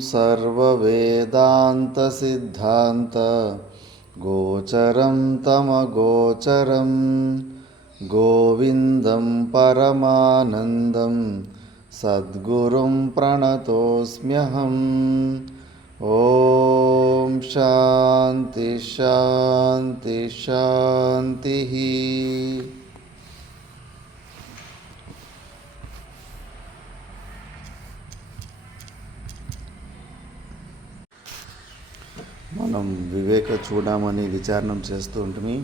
सर्ववेदान्तसिद्धान्त गोचरं तमगोचरं गोविन्दं परमानन्दं सद्गुरुं प्रणतोऽस्म्यहम्। ॐ शान्ति शान्ति शान्तिः। మనం వివేక చూడమని విచారణం చేస్తూ ఉంటుంది.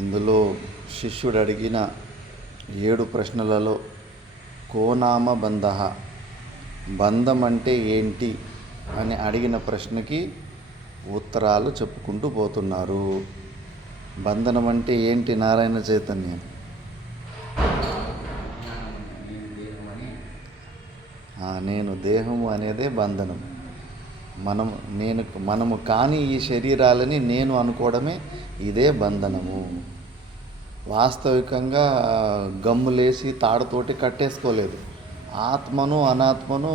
ఇందులో శిష్యుడు అడిగిన 7 ప్రశ్నలలో కోనామ బంధ, బంధం అంటే ఏంటి అని అడిగిన ప్రశ్నకి ఉత్తరాలు చెప్పుకుంటూ పోతున్నారు. బంధనం అంటే ఏంటి నారాయణ చైతన్యం? నేను దేహము అనేదే బంధనం. మనము కాని ఈ శరీరాలని నేను అనుకోవడమే ఇదే బంధనము. వాస్తవికంగా గమ్ములేసి తాడుతోటి కట్టేసుకోలేదు. ఆత్మను అనాత్మను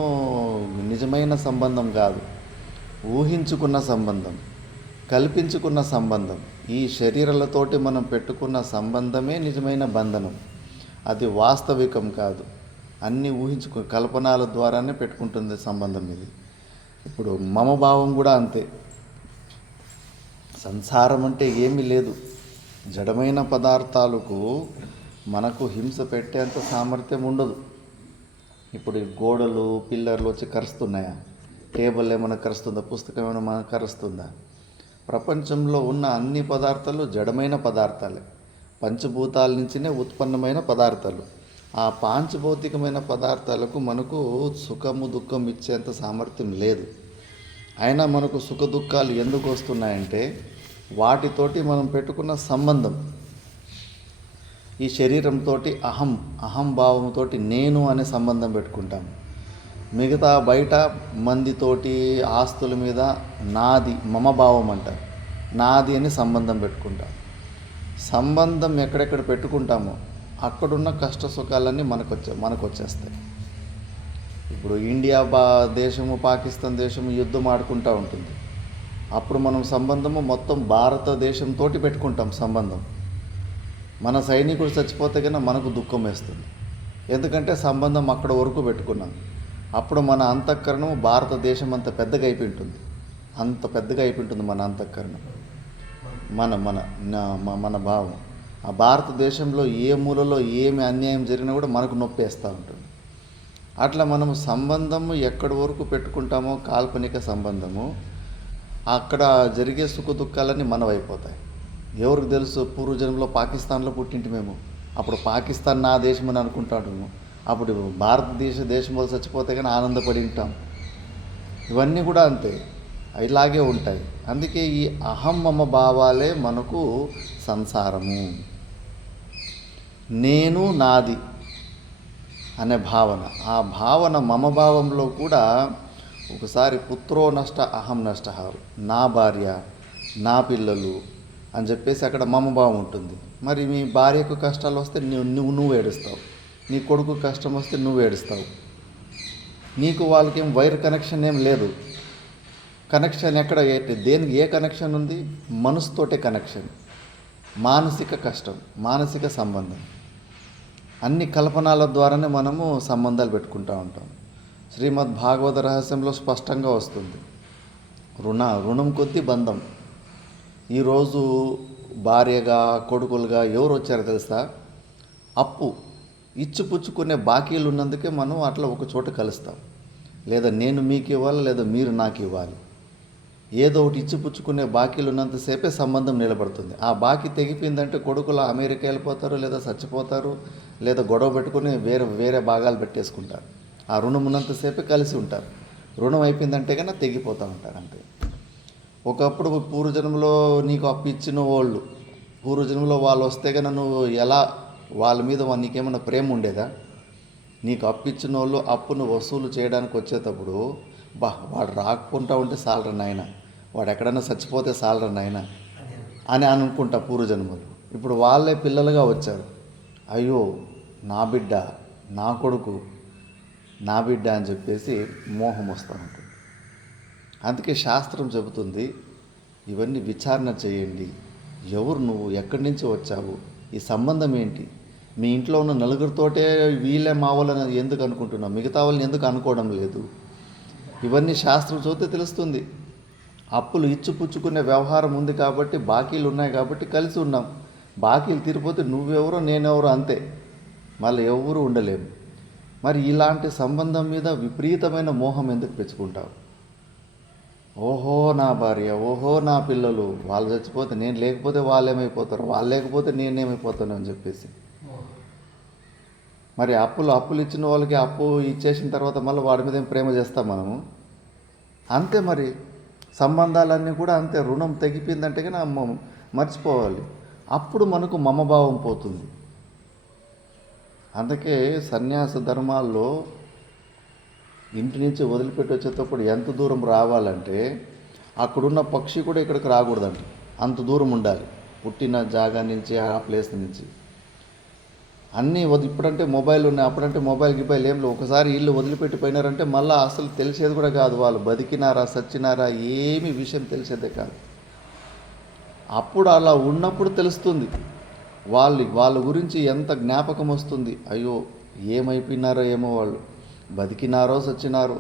నిజమైన సంబంధం కాదు, ఊహించుకున్న సంబంధం, కల్పించుకున్న సంబంధం. ఈ శరీరాలతోటి మనం పెట్టుకున్న సంబంధమే నిజమైన బంధనం. అది వాస్తవికం కాదు. అన్నీ కల్పనాల ద్వారానే పెట్టుకుంటుంది సంబంధం ఇది. ఇప్పుడు మమభావం కూడా అంతే. సంసారం అంటే ఏమీ లేదు. జడమైన పదార్థాలకు మనకు హింస పెట్టేంత సామర్థ్యం ఉండదు. ఇప్పుడు గోడలు పిల్లర్లు వచ్చి కరుస్తున్నాయా? టేబుల్ ఏమైనా కరుస్తుందా? పుస్తకం ఏమైనా కరుస్తుందా? ప్రపంచంలో ఉన్న అన్ని పదార్థాలు జడమైన పదార్థాలే, పంచభూతాల నుంచినే ఉత్పన్నమైన పదార్థాలు. ఆ పాంచభౌతికమైన పదార్థాలకు మనకు సుఖము దుఃఖం ఇచ్చేంత సామర్థ్యం లేదు. అయినా మనకు సుఖ దుఃఖాలు ఎందుకు వస్తున్నాయంటే వాటితోటి మనం పెట్టుకున్న సంబంధం. ఈ శరీరంతో అహంభావంతో నేను అనే సంబంధం పెట్టుకుంటాం. మిగతా బయట మందితోటి ఆస్తుల మీద నాది మమభావం అంటారు. నాది అని సంబంధం పెట్టుకుంటాం. సంబంధం ఎక్కడెక్కడ పెట్టుకుంటామో అక్కడున్న కష్ట సుఖాలన్నీ మనకు వచ్చేస్తాయి. ఇప్పుడు ఇండియా దేశము పాకిస్తాన్ దేశము యుద్ధం ఆడుకుంటూ ఉంటుంది. అప్పుడు మనం సంబంధము మొత్తం భారతదేశంతో పెట్టుకుంటాం సంబంధం. మన సైనికుడు చచ్చిపోతే కన్నా మనకు దుఃఖం వేస్తుంది. ఎందుకంటే సంబంధం అక్కడ వరకు పెట్టుకున్నాం. అప్పుడు మన అంతఃకరణం భారతదేశం అంత పెద్దగా అయిపోయింటుంది. మన అంతఃకరణం, మన భావం. ఆ భారతదేశంలో ఏ మూలలో ఏమి అన్యాయం జరిగినా కూడా మనకు నొప్పి వేస్తూ ఉంటుంది. అట్లా మనము సంబంధము ఎక్కడి వరకు పెట్టుకుంటామో కాల్పనిక సంబంధము, అక్కడ జరిగే సుఖ దుఃఖాలన్నీ మనవైపోతాయి. ఎవరికి తెలుసు? పూర్వజన్మలో పాకిస్తాన్లో పుట్టింటి మేము. అప్పుడు పాకిస్తాన్ నా దేశం అని అనుకుంటాము. అప్పుడు దేశం వాళ్ళు చచ్చిపోతే కానీ ఆనందపడి ఉంటాం. ఇవన్నీ కూడా అంతే, ఇలాగే ఉంటాయి. అందుకే ఈ అహం మమ భావాలే మనకు సంసారము. నేను నాది అనే భావన, ఆ భావన మమభావంలో కూడా ఒకసారి పుత్రో నష్ట అహం నష్ట, నా భార్య నా పిల్లలు అని చెప్పేసి అక్కడ మమభావం ఉంటుంది. మరి మీ భార్యకు కష్టాలు వస్తే నువ్వు ఏడుస్తావు, నీ కొడుకు కష్టం వస్తే నువ్వు ఏడుస్తావు. నీకు వాళ్ళకి ఏం వైర్ కనెక్షన్ ఏం లేదు. కనెక్షన్ ఎక్కడ? దేనికి ఏ కనెక్షన్ ఉంది? మనసుతోటే కనెక్షన్. మానసిక కష్టం, మానసిక సంబంధం. అన్ని కల్పనాల ద్వారానే మనము సంబంధాలు పెట్టుకుంటూ ఉంటాం. శ్రీమద్ భాగవత రహస్యంలో స్పష్టంగా వస్తుంది. రుణం కొద్దీ బంధం. ఈరోజు భార్యగా కొడుకులుగా ఎవరు వచ్చారో తెలుసా? అప్పు ఇచ్చిపుచ్చుకునే బాకీలు ఉన్నందుకే మనం అట్లా ఒక చోట కలుస్తాం. లేదా నేను మీకు ఇవ్వాలి, లేదా మీరు నాకు ఇవ్వాలి. ఏదో ఒకటి ఇచ్చిపుచ్చుకునే బాకీలు ఉన్నంతసేపే సంబంధం నిలబడుతుంది. ఆ బాకీ తెగిపోయిందంటే కొడుకులు అమెరికా వెళ్ళిపోతారు, లేదా చచ్చిపోతారు, లేదా గొడవ పెట్టుకుని వేరే భాగాలు పెట్టేసుకుంటారు. ఆ రుణం ఉన్నంతసేపే కలిసి ఉంటారు. రుణం అయిపోయిందంటే కన్నా తెగిపోతూ ఉంటారు అంతే. ఒకప్పుడు పూర్వజన్మలో నీకు అప్పు ఇచ్చిన పూర్వజన్మలో వాళ్ళు వస్తే కన్నా నువ్వు ఎలా వాళ్ళ మీద నీకేమన్నా ప్రేమ ఉండేదా? నీకు అప్పు ఇచ్చిన వాళ్ళు అప్పును వసూలు చేయడానికి వచ్చేటప్పుడు వాడు రాకుండా ఉంటే సాలరా నాయన, వాడు ఎక్కడైనా చచ్చిపోతే సాలరా నాయన అని అనుకుంటా పూర్వజన్మలు. ఇప్పుడు వాళ్ళే పిల్లలుగా వచ్చారు. అయ్యో నా బిడ్డ, నా కొడుకు నా బిడ్డ అని చెప్పేసి మోహం వస్తూ ఉంటుంది. అందుకే శాస్త్రం చెబుతుంది, ఇవన్నీ విచారణ చేయండి. ఎవరు నువ్వు, ఎక్కడి నుంచి వచ్చావు, ఈ సంబంధం ఏంటి, మీ ఇంట్లో ఉన్న నలుగురితోటే వీళ్ళే మా వాళ్ళని ఎందుకు అనుకుంటున్నావు, మిగతా వాళ్ళని ఎందుకు అనుకోవడం లేదు, ఇవన్నీ శాస్త్రం చదివితే తెలుస్తుంది. అప్పులు ఇచ్చిపుచ్చుకునే వ్యవహారం ఉంది కాబట్టి, బాకీలు ఉన్నాయి కాబట్టి కలిసి ఉన్నాం. బాకీలు తీరిపోతే నువ్వెవరో నేనెవరో అంతే, మళ్ళీ ఎవరు ఉండలేము. మరి ఇలాంటి సంబంధం మీద విపరీతమైన మోహం ఎందుకు పెంచుకుంటావు? ఓహో నా భార్య, ఓహో నా పిల్లలు, వాళ్ళు చచ్చిపోతే నేను లేకపోతే వాళ్ళు ఏమైపోతారు, వాళ్ళు లేకపోతే నేనేమైపోతాను అని చెప్పేసి. మరి అప్పులు ఇచ్చిన వాళ్ళకి అప్పు ఇచ్చేసిన తర్వాత మళ్ళీ వాడి మీద ఏం ప్రేమ చేస్తాం మనము? అంతే. మరి సంబంధాలన్నీ కూడా అంతే. రుణం తెగిపోయిందంటే కానీ మర్చిపోవాలి. అప్పుడు మనకు మమభావం పోతుంది. అందుకే సన్యాస ధర్మాల్లో ఇంటి నుంచి వదిలిపెట్టి వచ్చేటప్పుడు ఎంత దూరం రావాలంటే అక్కడున్న పక్షి కూడా ఇక్కడికి రాకూడదంట, అంత దూరం ఉండాలి. పుట్టిన జాగా నుంచి, ఆ ప్లేస్ నుంచి అన్నీ ఇప్పుడంటే మొబైల్ ఉన్నాయి, అప్పుడంటే మొబైల్ ఏం లేవు. ఒకసారి ఇల్లు వదిలిపెట్టి పోయినారంటే మళ్ళీ అసలు తెలిసేది కూడా కాదు, వాళ్ళు బతికినారా సచ్చినారా ఏమీ విషయం తెలిసేదే కాదు. అప్పుడు అలా ఉన్నప్పుడు తెలుస్తుంది వాళ్ళ గురించి ఎంత జ్ఞాపకం వస్తుంది. అయ్యో ఏమైపోయినారో ఏమో, వాళ్ళు బతికినారో సచ్చినారో,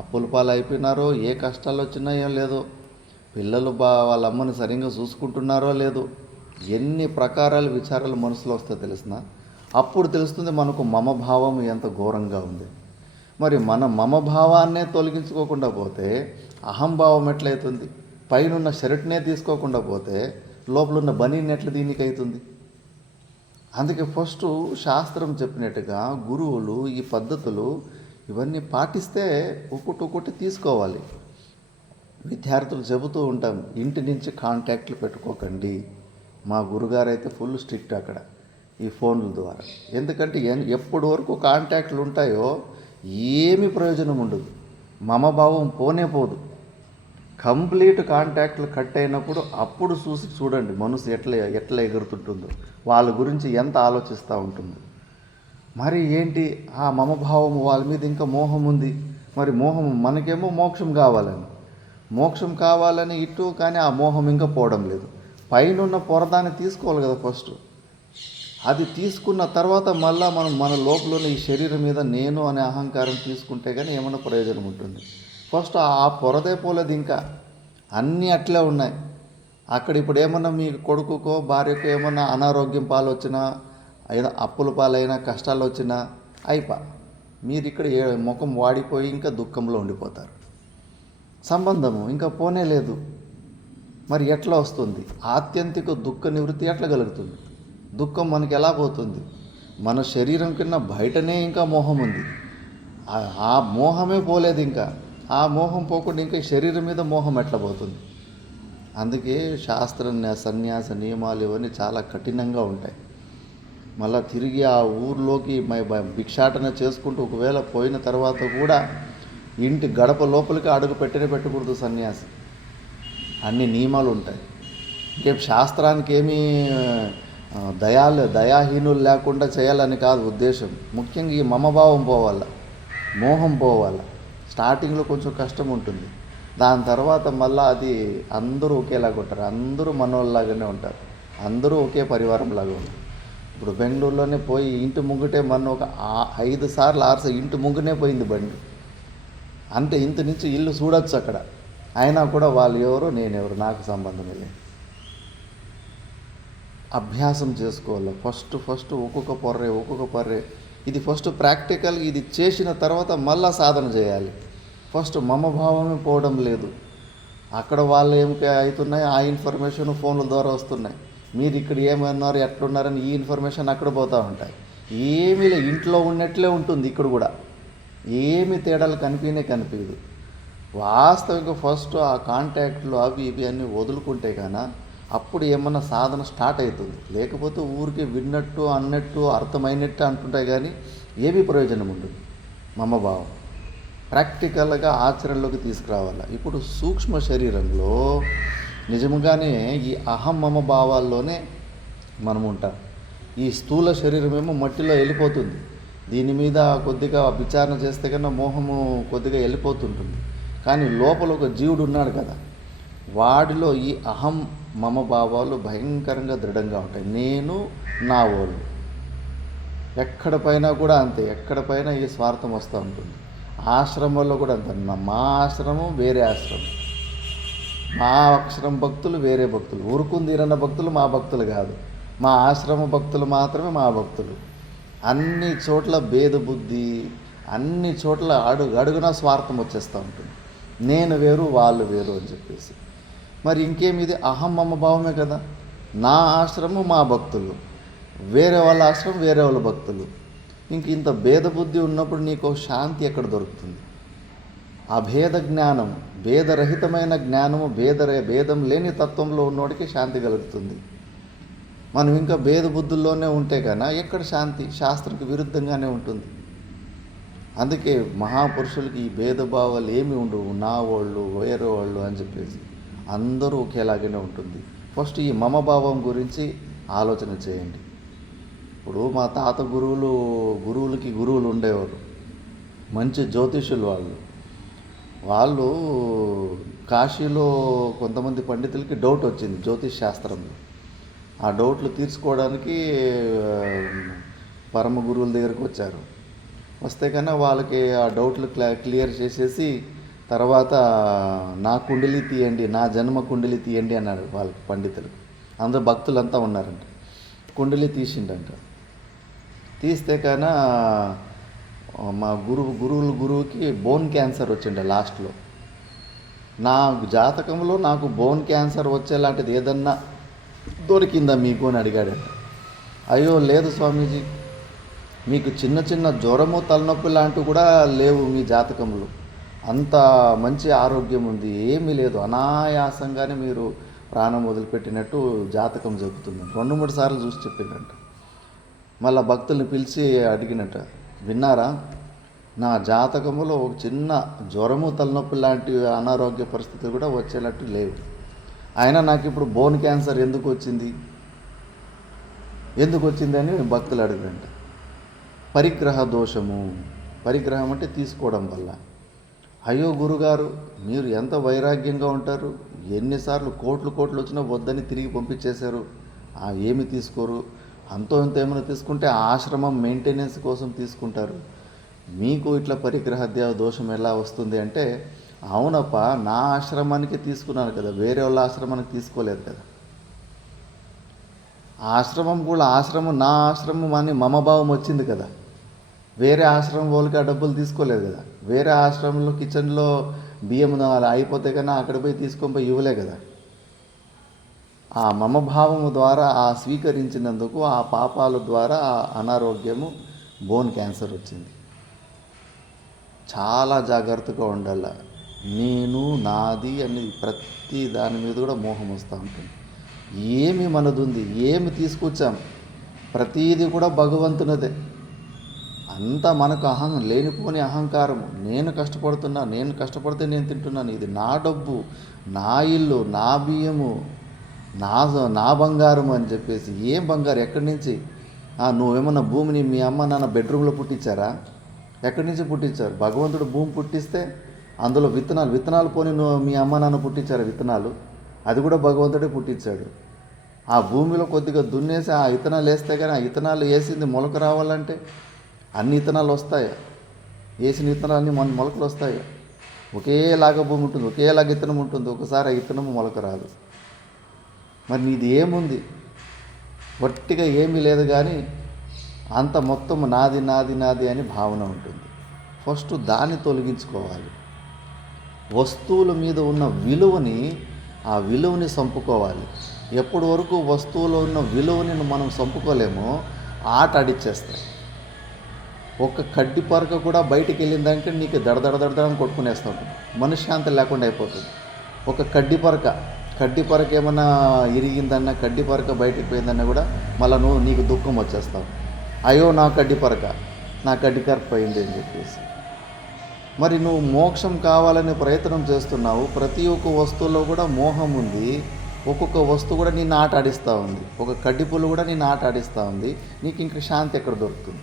అప్పుల పాలు అయిపోయినారో, ఏ కష్టాలు వచ్చినాయో లేదో, పిల్లలు వాళ్ళ అమ్మని సరిగ్గా చూసుకుంటున్నారో లేదో, ఎన్ని ప్రకారాల విచారాలు మనసులో వస్తాయో తెలిసిన. అప్పుడు తెలుస్తుంది మనకు మమభావం ఎంత ఘోరంగా ఉంది. మరి మన మమభావాన్నే తొలగించుకోకుండా పోతే అహంభావం ఎట్లయితుంది? పైనున్న షర్ట్నే తీసుకోకుండా పోతే లోపలున్న బనీని ఎట్లా దీనికి అవుతుంది? అందుకే ఫస్ట్ శాస్త్రం చెప్పినట్టుగా గురువులు ఈ పద్ధతులు ఇవన్నీ పాటిస్తే ఒక్కొక్కటి తీసుకోవాలి. విద్యార్థులు చెబుతూ ఉంటాం, ఇంటి నుంచి కాంటాక్ట్లు పెట్టుకోకండి. మా గురుగారు అయితే ఫుల్ స్ట్రిక్ట్ అక్కడ ఈ ఫోన్ల ద్వారా. ఎందుకంటే ఎప్పటి వరకు కాంటాక్ట్లు ఉంటాయో ఏమీ ప్రయోజనం ఉండదు, మమభావం పోనే పోదు. కంప్లీట్ కాంటాక్ట్లు కట్ అయినప్పుడు అప్పుడు చూడండి మనసు ఎట్లా ఎగురుతుంటుందో, వాళ్ళ గురించి ఎంత ఆలోచిస్తూ ఉంటుందో. మరి ఏంటి ఆ మమభావం, వాళ్ళ మీద ఇంకా మోహం ఉంది. మరి మోహం మనకేమో మోక్షం కావాలని ఇటు, కానీ ఆ మోహం ఇంకా పోవడం లేదు. పైన పొరదాన్ని తీసుకోవాలి కదా ఫస్ట్. అది తీసుకున్న తర్వాత మళ్ళీ మన లోపల ఈ శరీరం మీద నేను అనే అహంకారం తీసుకుంటే కానీ ఏమైనా ప్రయోజనం ఉంటుంది? ఫస్ట్ ఆ పొరదే పోలేదు, ఇంకా అన్నీ అట్లే ఉన్నాయి. అక్కడ ఇప్పుడు ఏమన్నా మీ కొడుకుకో భార్యకో ఏమన్నా అనారోగ్యం పాలు వచ్చినా, అయినా అప్పుల పాలైనా, కష్టాలు వచ్చినా మీరు ఇక్కడ ముఖం వాడిపోయి ఇంకా దుఃఖంలో ఉండిపోతారు. సంబంధము ఇంకా పోనే లేదు. మరి ఎట్లా వస్తుంది? ఆత్యంతిక దుఃఖ నివృత్తి ఎట్లా కలుగుతుంది? దుఃఖం మనకి ఎలా పోతుంది? మన శరీరం కింద బయటనే ఇంకా మోహం ఉంది, ఆ మోహమే పోలేదు. ఇంకా ఆ మోహం పోకుండా ఇంకా శరీరం మీద మోహం ఎట్లా పోతుంది? అందుకే సన్యాస నియమాలు ఇవన్నీ చాలా కఠినంగా ఉంటాయి. మళ్ళీ తిరిగి ఆ ఊర్లోకి భిక్షాటన చేసుకుంటూ ఒకవేళ పోయిన తర్వాత కూడా ఇంటి గడప లోపలికి అడుగు పెట్టకూడదు సన్యాసి. అన్ని నియమాలు ఉంటాయి. ఇంకేం శాస్త్రానికి ఏమీ దయాహీనులు లేకుండా చేయాలని కాదు ఉద్దేశం. ముఖ్యంగా ఈ మమభావం పోవాలి, మోహం పోవాలి. స్టార్టింగ్లో కొంచెం కష్టం ఉంటుంది, దాని తర్వాత మళ్ళీ అది అందరూ ఒకేలాగా ఉంటారు, అందరూ మనోళ్ళలాగానే ఉంటారు, అందరూ ఒకే పరివారంలాగా ఉంటారు. ఇప్పుడు బెంగళూరులోనే పోయి ఇంటి ముంగిటే ఒక 5 సార్లు 6 సార్లు ఇంటి ముంగునే పోయింది బండి. అంటే ఇంటి నుంచి ఇల్లు చూడొచ్చు అక్కడ, అయినా కూడా వాళ్ళు ఎవరో నేనెవరు నాకు సంబంధమే లేదు. అభ్యాసం చేసుకోవాలి. ఫస్ట్ ఒక్కొక్క పొర్రే ఇది ఫస్ట్ ప్రాక్టికల్. ఇది చేసిన తర్వాత మళ్ళా సాధన చేయాలి. ఫస్ట్ మమభావమే పోవడం లేదు. అక్కడ వాళ్ళు ఏమి అవుతున్నాయి, ఆ ఇన్ఫర్మేషన్ ఫోన్ల ద్వారా వస్తున్నాయి. మీరు ఇక్కడ ఏమన్నారు, ఎట్లున్నారని ఈ ఇన్ఫర్మేషన్ అక్కడ పోతూ ఉంటాయి. ఏమీ లేదు, ఇంట్లో ఉన్నట్లే ఉంటుంది. ఇక్కడ కూడా ఏమి తేడాలు కనిపించదు. వాస్తవిక ఫస్ట్ ఆ కాంటాక్ట్లు అవి ఇవి అన్నీ వదులుకుంటే కానీ అప్పుడు ఏమన్నా సాధన స్టార్ట్ అవుతుంది. లేకపోతే ఊరికి విన్నట్టు అన్నట్టు అర్థమైనట్టు అంటుంటాయి, కానీ ఏమీ ప్రయోజనం ఉండదు. మమభావం ప్రాక్టికల్గా ఆచరణలోకి తీసుకురావాలి. ఇప్పుడు సూక్ష్మ శరీరంలో నిజంగానే ఈ అహం మమ భావాల్లోనే మనం ఉంటాం. ఈ స్థూల శరీరం ఏమో మట్టిలో వెళ్ళిపోతుంది. దీని మీద కొద్దిగా విచారణ చేస్తే కన్నా మోహము కొద్దిగా వెళ్ళిపోతుంటుంది. కానీ లోపల ఒక జీవుడు ఉన్నాడు కదా, వాడిలో ఈ అహం మమ భావాలు భయంకరంగా దృఢంగా ఉంటాయి. నేను నా వాళ్ళు ఎక్కడ పైన కూడా అంతే, ఎక్కడ పైన ఈ స్వార్థం వస్తూ ఉంటుంది. ఆశ్రమంలో కూడా అంతే. మా ఆశ్రమం వేరే ఆశ్రమం, మా ఆశ్రమ భక్తులు వేరే భక్తులు, ఊరుకుందిరన్న భక్తులు మా భక్తులు కాదు, మా ఆశ్రమ భక్తులు మాత్రమే మా భక్తులు. అన్ని చోట్ల భేద బుద్ధి, అన్ని చోట్ల అడుగున స్వార్థం వచ్చేస్తూ ఉంటుంది. నేను వేరు వాళ్ళు వేరు అని చెప్పేసి. మరి ఇంకేమి, ఇది అహం మమ భావమే కదా. నా ఆశ్రమం మా భక్తులు, వేరే వాళ్ళ ఆశ్రమం వేరే వాళ్ళ భక్తులు. ఇంక ఇంత భేద బుద్ధి ఉన్నప్పుడు నీకు శాంతి ఎక్కడ దొరుకుతుంది? అభేద జ్ఞానం, భేదరహితమైన జ్ఞానము, భేదం లేని తత్వంలో ఉన్నవాడికి శాంతి కలుగుతుంది. మనం ఇంకా భేద బుద్ధుల్లోనే ఉంటే కన్నా ఎక్కడ శాంతి? శాస్త్రానికి విరుద్ధంగానే ఉంటుంది. అందుకే మహాపురుషులకి ఈ భేదభావాలు ఏమి ఉండవు. నా వాళ్ళు వేరే వాళ్ళు అని చెప్పేసి అందరూ ఒకేలాగానే ఉంటుంది. ఫస్ట్ ఈ మమభావం గురించి ఆలోచన చేయండి. ఇప్పుడు మా తాత గురువులకి గురువులు ఉండేవారు, మంచి జ్యోతిషులు వాళ్ళు కాశీలో కొంతమంది పండితులకి డౌట్ వచ్చింది జ్యోతిష్ శాస్త్రంలో. ఆ డౌట్లు తీర్చుకోవడానికి పరమ గురువుల దగ్గరకు వచ్చారు. వస్తే కన్నా వాళ్ళకి ఆ డౌట్లు క్లియర్ చేసేసి తర్వాత నా కుండలి తీయండి, నా జన్మ కుండలి తీయండి అన్నాడు వాళ్ళకి పండితులు. అందరు భక్తులంతా ఉన్నారంట. కుండలి తీసిండంట. తీస్తే కన్నా మా గురువుకి బోన్ క్యాన్సర్ వచ్చిండే లాస్ట్లో. నా జాతకంలో నాకు బోన్ క్యాన్సర్ వచ్చేలాంటిది ఏదన్నా దొరికిందా మీకు అని అడిగాడంట. అయ్యో లేదు స్వామీజీ, మీకు చిన్న చిన్న జ్వరము తలనొప్పి లాంటివి కూడా లేవు మీ జాతకంలో, అంత మంచి ఆరోగ్యం ఉంది, ఏమీ లేదు, అనాయాసంగానే మీరు ప్రాణం వదిలిపెట్టినట్టు జాతకం చెబుతుంది. 2-3 సార్లు చూసి చెప్పిందంట. మళ్ళీ భక్తుల్ని పిలిచి అడిగినట్ట, విన్నారా, నా జాతకంలో ఒక చిన్న జ్వరము తలనొప్పి లాంటి అనారోగ్య పరిస్థితులు కూడా వచ్చేటట్టు లేవు, అయినా నాకు ఇప్పుడు బోన్ క్యాన్సర్ ఎందుకు వచ్చింది అని భక్తులు అడిగారంట. పరిగ్రహ దోషము. పరిగ్రహం అంటే తీసుకోవడం వల్ల. అయ్యో గురుగారు, మీరు ఎంత వైరాగ్యంగా ఉంటారు, ఎన్నిసార్లు కోట్లు వచ్చినా వద్దని తిరిగి పంపించేశారు, ఏమి తీసుకోరు, అంతో ఇంత ఏమైనా తీసుకుంటే ఆశ్రమం మెయింటెనెన్స్ కోసం తీసుకుంటారు, మీకు ఇట్లా పరిగ్రహ దోషం ఎలా వస్తుంది అంటే, అవునప్ప, నా ఆశ్రమానికి తీసుకున్నాను కదా, వేరే వాళ్ళ ఆశ్రమానికి తీసుకోలేదు కదా. ఆశ్రమం నా ఆశ్రమం అని మమభావం వచ్చింది కదా, వేరే ఆశ్రమం వాళ్ళకి ఆ డబ్బులు తీసుకోలేదు కదా. వేరే ఆశ్రమంలో కిచెన్లో బియ్యం అయిపోతే కన్నా అక్కడ పోయి తీసుకొని పోయి ఇవ్వలే కదా. ఆ మమభావము ద్వారా ఆ స్వీకరించినందుకు ఆ పాపాల ద్వారా ఆ అనారోగ్యము, బోన్ క్యాన్సర్ వచ్చింది. చాలా జాగ్రత్తగా ఉండాలి. నేను నాది అని ప్రతి దాని మీద కూడా మోహం వస్తూ ఉంటుంది. ఏమి మనదుంది, ఏమి తీసుకొచ్చాం, ప్రతీది కూడా భగవంతునిదే. అంతా మనకు లేనిపోని అహంకారము. నేను కష్టపడితే నేను తింటున్నాను, ఇది నా డబ్బు, నా ఇల్లు, నా బియ్యము, నా బంగారం అని చెప్పేసి. ఏం బంగారం, ఎక్కడి నుంచి? నువ్వేమన్నా భూమిని మీ అమ్మ నాన్న బెడ్రూమ్లో పుట్టించారా? ఎక్కడి నుంచి పుట్టించారు? భగవంతుడు భూమి పుట్టిస్తే అందులో విత్తనాలు పోని మీ అమ్మ నాన్న పుట్టించారు విత్తనాలు, అది కూడా భగవంతుడే పుట్టించాడు. ఆ భూమిలో కొద్దిగా దున్నేసి ఆ విత్తనాలు వేస్తే కానీ ఆ విత్తనాలు వేసింది మొలక రావాలంటే అన్ని విత్తనాలు వస్తాయా? వేసిన విత్తనాలన్నీ మొలకలు వస్తాయి? ఒకేలాగా భూమి ఉంటుంది, ఒకేలాగా విత్తనం ఉంటుంది, ఒకసారి ఆ విత్తనము మొలక రాదు. మరి నీది ఏముంది? వట్టిగా ఏమీ లేదు, కానీ అంత మొత్తం నాది అని భావన ఉంటుంది. ఫస్ట్ దాన్ని తొలగించుకోవాలి. వస్తువుల మీద ఉన్న ఆ విలువని చంపుకోవాలి. ఎప్పటి వరకు వస్తువులో ఉన్న విలువని మనం చంపుకోలేమో ఆట ఆడిచ్చేస్తాయి. ఒక కడ్డి పరక కూడా బయటికి వెళ్ళిందంటే నీకు దడదడని కొట్టుకునేస్తూ ఉంటుంది, మనశ్శాంతి లేకుండా అయిపోతుంది. ఒక కడ్డి పరక ఏమన్నా ఇరిగిందన్నా, కడ్డి పరక బయటికి పోయిందన్నా కూడా మళ్ళీ నీకు దుఃఖం వచ్చేస్తావు. అయ్యో నా కడ్డి పరక పోయింది అని చెప్పేసి. మరి నువ్వు మోక్షం కావాలనే ప్రయత్నం చేస్తున్నావు. ప్రతి ఒక్క వస్తువులో కూడా మోహం ఉంది. ఒక్కొక్క వస్తువు కూడా నిన్ను ఆట ఆడిస్తూ ఉంది. ఒక కడ్డి పుల్లు కూడా నిన్ను ఆట ఆడిస్తూ ఉంది. నీకు ఇంకా శాంతి ఎక్కడ దొరుకుతుంది?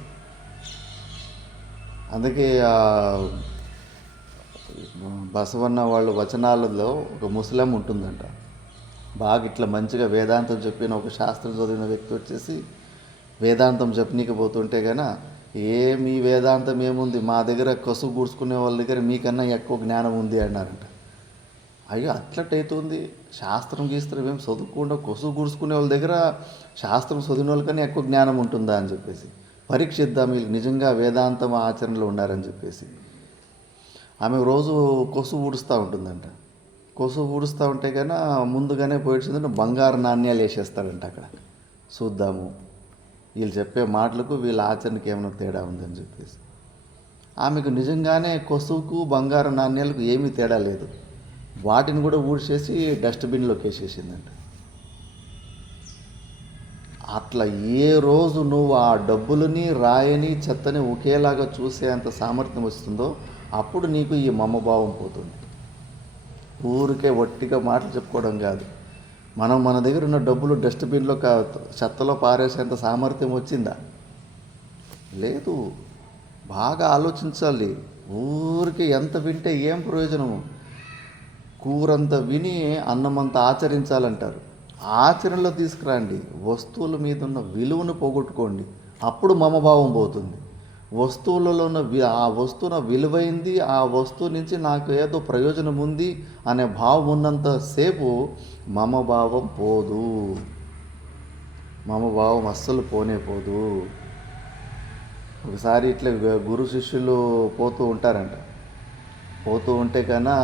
అందుకే బసవన్న వాళ్ళ వచనాలలో ఒక ముసలం ఉంటుందంట. బాగా ఇట్లా మంచిగా వేదాంతం చెప్పిన ఒక శాస్త్రం చదివిన వ్యక్తి వచ్చేసి వేదాంతం చెప్పనీకపోతుంటే కన్నా మీ వేదాంతం ఏముంది, మా దగ్గర కసుగు కూర్చుకునే వాళ్ళ దగ్గర మీకన్నా ఎక్కువ జ్ఞానం ఉంది అన్నారంట. అయ్యో అట్లట్టయితుంది, శాస్త్రం గీస్త్రం ఏం చదువుకుండా కసుగు కూర్చుకునే వాళ్ళ దగ్గర శాస్త్రం చదివిన వాళ్ళకన్నా ఎక్కువ జ్ఞానం ఉంటుందా అని చెప్పేసి పరీక్షిద్దాం వీళ్ళు నిజంగా వేదాంతం ఆచరణలో ఉన్నారని చెప్పేసి. ఆమె రోజు కొసు ఊడుస్తూ ఉంటుందంట. కొసు ఊడుస్తూ ఉంటే కన్నా ముందుగానే పోయించిందంటే బంగారు నాణ్యాలు వేసేస్తాడంట అక్కడ. చూద్దాము వీళ్ళు చెప్పే మాటలకు వీళ్ళ ఆచరణకి ఏమైనా తేడా ఉందని చెప్పేసి. ఆమెకు నిజంగానే కొసువుకు బంగారు నాణ్యాలకు ఏమీ తేడా లేదు. వాటిని కూడా ఊడ్చేసి డస్ట్బిన్లోకి వేసేసిందంట. అట్లా ఏ రోజు నువ్వు ఆ డబ్బులని రాయని చెత్తని ఒకేలాగా చూసే అంత సామర్థ్యం వస్తుందో అప్పుడు నీకు ఈ మమభావం పోతుంది. ఊరికే వట్టిగా మాటలు చెప్పుకోవడం కాదు, మనం మన దగ్గర ఉన్న డబ్బులు డస్ట్బిన్లో చెత్తలో పారేసేంత సామర్థ్యం వచ్చిందా? లేదు. బాగా ఆలోచించాలి. ఊరికి ఎంత వింటే ఏం ప్రయోజనము? కూరంత విని అన్నమంత ఆచరించాలంటారు. ఆచరణలో తీసుకురండి. వస్తువుల మీద ఉన్న విలువను పోగొట్టుకోండి, అప్పుడు మమభావం పోతుంది. వస్తువులలో ఉన్న ఆ వస్తువు విలువైంది, ఆ వస్తువు నుంచి నాకు ఏదో ప్రయోజనం ఉంది అనే భావం ఉన్నంతసేపు మమభావం పోదు. మమభావం అస్సలు పోనే పోదు. ఒకసారి ఇట్లా గురు శిష్యులు పోతూ ఉంటారంట. పోతూ ఉంటే కన్నా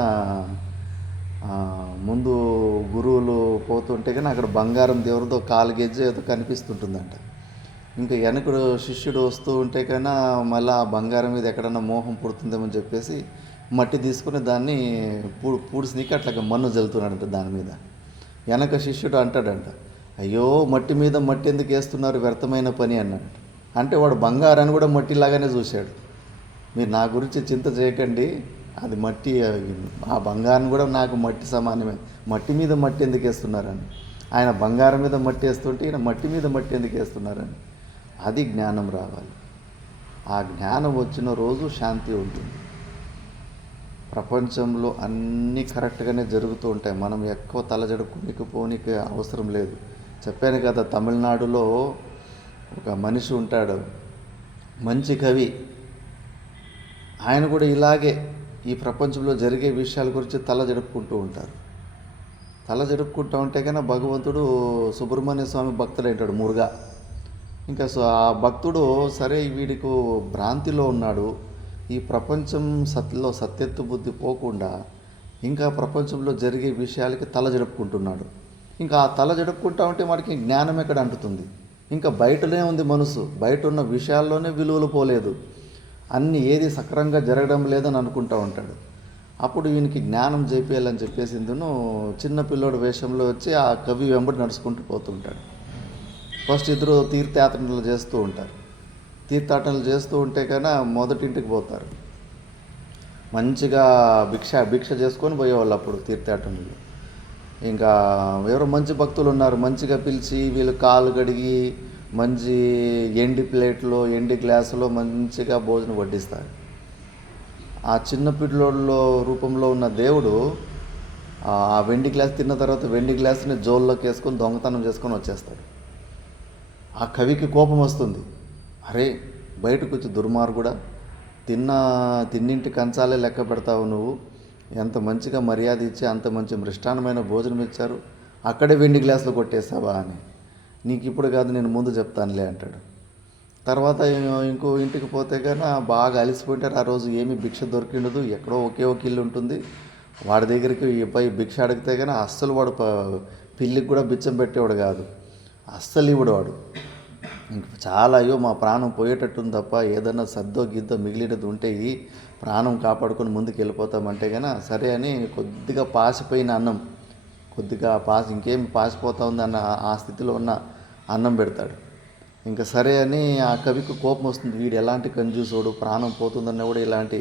ముందు గురువులు పోతుంటే కానీ అక్కడ బంగారం దేవుడితో 4 గెజ్జు ఏదో కనిపిస్తుంటుందంట. ఇంకా వెనకడు శిష్యుడు వస్తూ ఉంటే కన్నా మళ్ళీ ఆ బంగారం మీద ఎక్కడన్నా మోహం పుడుతుందేమని చెప్పేసి మట్టి తీసుకుని దాన్ని పూడ్చినీకి అట్లా మన్ను జల్లుతున్నాడంట దాని మీద. వెనక శిష్యుడు అంటాడంట, అయ్యో మట్టి మీద మట్టి ఎందుకు వేస్తున్నారు, వ్యర్థమైన పని అన్నాడు. అంటే వాడు బంగారాన్ని కూడా మట్టిలాగానే చూశాడు. మీరు నా గురించి చింత చేయకండి, అది మట్టి, ఆ బంగారం కూడా నాకు మట్టి సమానమే, మట్టి మీద మట్టి ఎందుకు వేస్తున్నారని. ఆయన బంగారం మీద మట్టి వేస్తుంటే ఈయన మట్టి మీద మట్టి ఎందుకు వేస్తున్నారని. అది జ్ఞానం రావాలి. ఆ జ్ఞానం వచ్చిన రోజు శాంతి ఉంటుంది. ప్రపంచంలో అన్నీ కరెక్ట్గానే జరుగుతూ ఉంటాయి. మనం ఎక్కువ తలజడుకునికి పోనీకి అవసరం లేదు. చెప్పాను కదా, తమిళనాడులో ఒక మనిషి ఉంటాడు, మంచి కవి. ఆయన కూడా ఇలాగే ఈ ప్రపంచంలో జరిగే విషయాల గురించి తల జడుపుకుంటూ ఉంటారు. తల జడుపుకుంటూ ఉంటే కన్నా భగవంతుడు సుబ్రహ్మణ్య స్వామి భక్తుడైంటాడు మురుగా. ఇంకా ఆ భక్తుడు సరే వీడికి భ్రాంతిలో ఉన్నాడు, ఈ ప్రపంచం సత్యత్వ బుద్ధి పోకుండా ఇంకా ప్రపంచంలో జరిగే విషయాలకి తల జడుపుకుంటున్నాడు. ఇంకా ఆ తల జడుపుకుంటా ఉంటే వాడికి జ్ఞానం ఎక్కడ అంటుతుంది? ఇంకా బయటనే ఉంది మనసు, బయట ఉన్న విషయాల్లోనే విలువలు పోలేదు, అన్నీ ఏది సక్రంగా జరగడం లేదని అనుకుంటూ ఉంటాడు. అప్పుడు ఈయనకి జ్ఞానం చేపియాలని చెప్పేసి చిన్న పిల్లోడు వేషంలో వచ్చి ఆ కవి వెంబడి నడుచుకుంటూ పోతుంటాడు. ఫస్ట్ ఇద్దరు తీర్థయాత్రలు చేస్తూ ఉంటారు. తీర్థయాత్రలు చేస్తూ ఉంటే కన్నా మొదటింటికి పోతారు. మంచిగా భిక్ష చేసుకొని పోయేవాళ్ళు అప్పుడు తీర్థయాత్రలు. ఇంకా ఎవరో మంచి భక్తులు ఉన్నారు, మంచిగా పిలిచి వీళ్ళు కాలు కడిగి మంచి ఎండి ప్లేట్లో ఎండి గ్లాసులో మంచిగా భోజనం వడ్డిస్తారు. ఆ చిన్న పిల్లోళ్ళలో రూపంలో ఉన్న దేవుడు ఆ వెండి గ్లాస్ తిన్న తర్వాత వెండి గ్లాసుని జోల్లోకి వేసుకొని దొంగతనం చేసుకొని వచ్చేస్తాడు. ఆ కవికి కోపం వస్తుంది, అరే బయటకు వచ్చి దుర్మార్గుడా, తిన్నింటి కంచాలే లెక్క పెడతావు నువ్వు, ఎంత మంచిగా మర్యాద ఇచ్చి అంత మంచి మృష్టాన్నమైన భోజనం ఇచ్చారు, అక్కడే వెండి గ్లాసులో కొట్టేస్తావా అని. నీకు ఇప్పుడు కాదు, నేను ముందు చెప్తానులే అంటాడు. తర్వాత ఇంకో ఇంటికి పోతే కన్నా బాగా అలిసిపోయింటారు. ఆ రోజు ఏమీ భిక్ష దొరికిండదు, ఎక్కడో ఒకే ఒక ఇల్లు ఉంటుంది. వాడి దగ్గరికి పోయి భిక్ష అడిగితే కానీ అస్సలు వాడు పిల్లికి కూడా బిచ్చం పెట్టేవాడు కాదు, అస్సలు ఇవ్వడు వాడు. ఇంక చాలా అయ్యో మా ప్రాణం పోయేటట్టుంది తప్ప ఏదన్నా సద్దో గిద్దో మిగిలినది ఉంటే ఈ ప్రాణం కాపాడుకొని ముందుకు వెళ్ళిపోతామంటే కన్నా సరే అని కొద్దిగా పాసిపోయిన అన్నం, కొద్దిగా ఇంకేం పాసిపోతా ఉంది అన్న ఆ స్థితిలో ఉన్న అన్నం పెడతాడు. ఇంకా సరే అని ఆ కవికి కోపం వస్తుంది, వీడు ఎలాంటి కంజూసోడు, ప్రాణం పోతుందన్న కూడా ఇలాంటి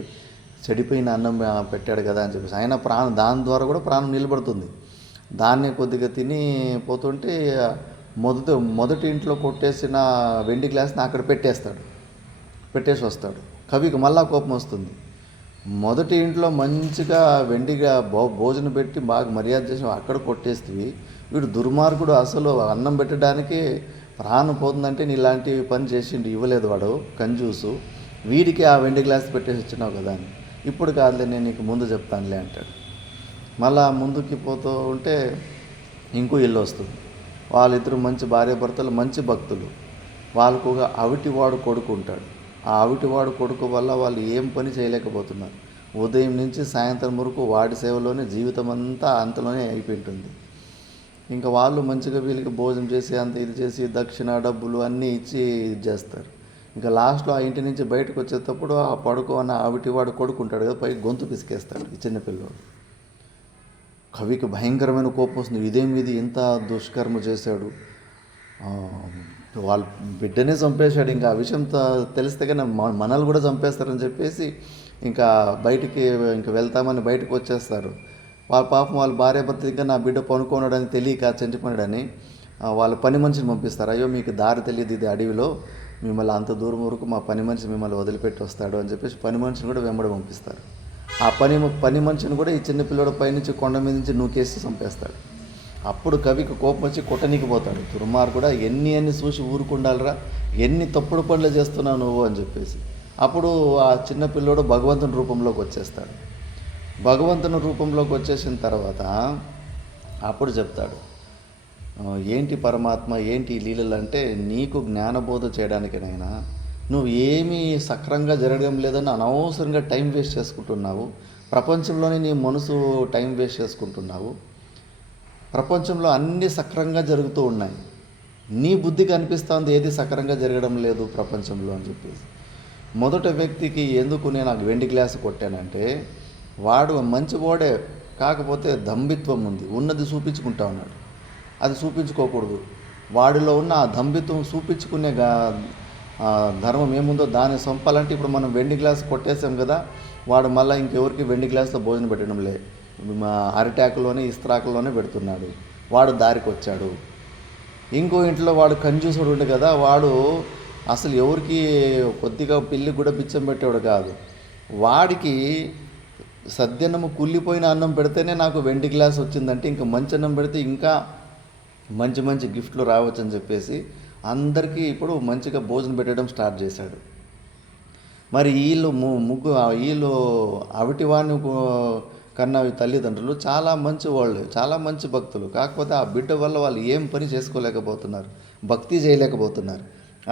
చెడిపోయిన అన్నం పెట్టాడు కదా అని చెప్పేసి. అయినా దాని ద్వారా కూడా ప్రాణం నిలబడుతుంది. దాన్ని కొద్దిగా తిని పోతుంటే మొదటి ఇంట్లో కొట్టేసిన వెండి గ్లాస్ని అక్కడ పెట్టేస్తాడు. పెట్టేసి వస్తాడు. కవికి మళ్ళా కోపం వస్తుంది. మొదటి ఇంట్లో మంచిగా వెండిగా భోజనం పెట్టి బాగా మర్యాద చేసి అక్కడ కొట్టేస్తే వీడు దుర్మార్గుడు, అసలు అన్నం పెట్టడానికి ప్రాణం పోతుందంటే నీ ఇలాంటి పని చేసిండు, ఇవ్వలేదు వాడు కంజూసు, వీడికి ఆ వెండి గ్లాస్ పెట్టేసి వచ్చినావు కదా అని. ఇప్పుడు కాదులే, నేను నీకు ముందు చెప్తానులే అంటాడు. మళ్ళా ముందుకి పోతూ ఉంటే ఇంకో ఇల్లు వస్తుంది. వాళ్ళిద్దరు మంచి భార్యాభర్తలు, మంచి భక్తులు. వాళ్ళకు ఒక అవిటివాడు కొడుకు ఉంటాడు. ఆ అవిటివాడు కొడుకు వల్ల వాళ్ళు ఏం పని చేయలేకపోతున్నారు. ఉదయం నుంచి సాయంత్రం వరకు వాడి సేవలోనే జీవితం అంతా అంతలోనే అయిపోయింటుంది. ఇంకా వాళ్ళు మంచిగా వీళ్ళకి భోజనం చేసి అంత ఇది చేసి దక్షిణ డబ్బులు అన్నీ ఇచ్చి ఇది చేస్తారు. ఇంకా లాస్ట్లో ఆ ఇంటి నుంచి బయటకు వచ్చేటప్పుడు ఆ పడుకోన్న అవిటివాడు కొడుకు ఉంటాడు కదా, పై గొంతు పిసికేస్తాడు ఈ చిన్నపిల్లవాడు. కవికి భయంకరమైన కోపం వస్తుంది. ఇదేమిది ఇంత దుష్కర్మ చేశాడు, వాళ్ళ బిడ్డనే చంపేశాడు, ఇంకా ఆ విషయం తెలిస్తే కానీ మనల్ని కూడా చంపేస్తారని చెప్పేసి ఇంకా బయటికి ఇంకా వెళ్తామని బయటకు వచ్చేస్తారు. వాళ్ళ పాపం వాళ్ళ భార్యాభర్త ఇంకా నా బిడ్డ పనుకోనడని తెలియక చనిపోయాడని వాళ్ళ పని మనిషిని పంపిస్తారు. అయ్యో మీకు దారి తెలియదు, ఇది అడవిలో, మిమ్మల్ని అంత దూరం వరకు మా పని మనిషి మిమ్మల్ని వదిలిపెట్టి వస్తాడు అని చెప్పేసి పని మనిషిని కూడా వెంబడి పంపిస్తారు. ఆ పని మనిషిని కూడా ఈ చిన్నపిల్లడు పైనుంచి కొండ మీద నుంచి నూకేసి చంపేస్తాడు. అప్పుడు కవికి కోపం వచ్చి కొట్టనీకి పోతాడు. దుర్మార్గుడా, ఎన్ని చూసి ఊరుకుండాలరా, ఎన్ని తప్పుడు పనులు చేస్తున్నావు నువ్వు అని చెప్పేసి. అప్పుడు ఆ చిన్నపిల్లడు భగవంతుని రూపంలోకి వచ్చేస్తాడు. భగవంతుని రూపంలోకి వచ్చేసిన తర్వాత అప్పుడు చెప్తాడు, ఏంటి పరమాత్మ, ఏంటి లీలలు అంటే, నీకు జ్ఞానబోధ చేయడానికైనా నువ్వు ఏమీ సక్రంగా జరగడం లేదని అనవసరంగా టైం వేస్ట్ చేసుకుంటున్నావు. ప్రపంచంలోనే నీ మనసు టైం వేస్ట్ చేసుకుంటున్నావు. ప్రపంచంలో అన్నీ సక్రంగా జరుగుతూ ఉన్నాయి, నీ బుద్ధికి అనిపిస్తుంది ఏది సక్రంగా జరగడం లేదు ప్రపంచంలో అని చెప్పేసి. మొదటి వ్యక్తికి ఎందుకు నేను ఆ వెండి గ్లాసు కొట్టానంటే, వాడు మంచివాడే, కాకపోతే దంభిత్వం ఉంది, ఉన్నది చూపించుకుంటా ఉన్నాడు. అది చూపించుకోకూడదు. వాడిలో ఉన్న ఆ దంభిత్వం చూపించుకునే ధర్మం ఏముందో దాన్ని చంపాలంటే, ఇప్పుడు మనం వెండి గ్లాస్ కొట్టేసాం కదా, వాడు మళ్ళీ ఇంకెవరికి వెండి గ్లాస్తో భోజనం పెట్టడం లే, అరిటాకులోనే ఇస్త్రాకులోనే పెడుతున్నాడు. వాడు దారికి వచ్చాడు. ఇంకో ఇంట్లో వాడు కంజూసుడు ఉండే కదా, వాడు అసలు ఎవరికి కొద్దిగా పిల్లికి కూడా బిచ్చం పెట్టేవాడు కాదు. వాడికి సద్యన్నము కుళ్ళిపోయిన అన్నం పెడితేనే నాకు వెండి గ్లాస్ వచ్చిందంటే, ఇంకా మంచి అన్నం పెడితే ఇంకా మంచి మంచి గిఫ్ట్లు రావచ్చు అని చెప్పేసి అందరికీ ఇప్పుడు మంచిగా భోజనం పెట్టడం స్టార్ట్ చేశాడు. మరి వీళ్ళు అవిటివాణి కన్నా తల్లిదండ్రులు చాలా మంచి వాళ్ళు, చాలా మంచి భక్తులు. కాకపోతే ఆ బిడ్డ వల్ల వాళ్ళు ఏం పని చేసుకోలేకపోతున్నారు, భక్తి చేయలేకపోతున్నారు.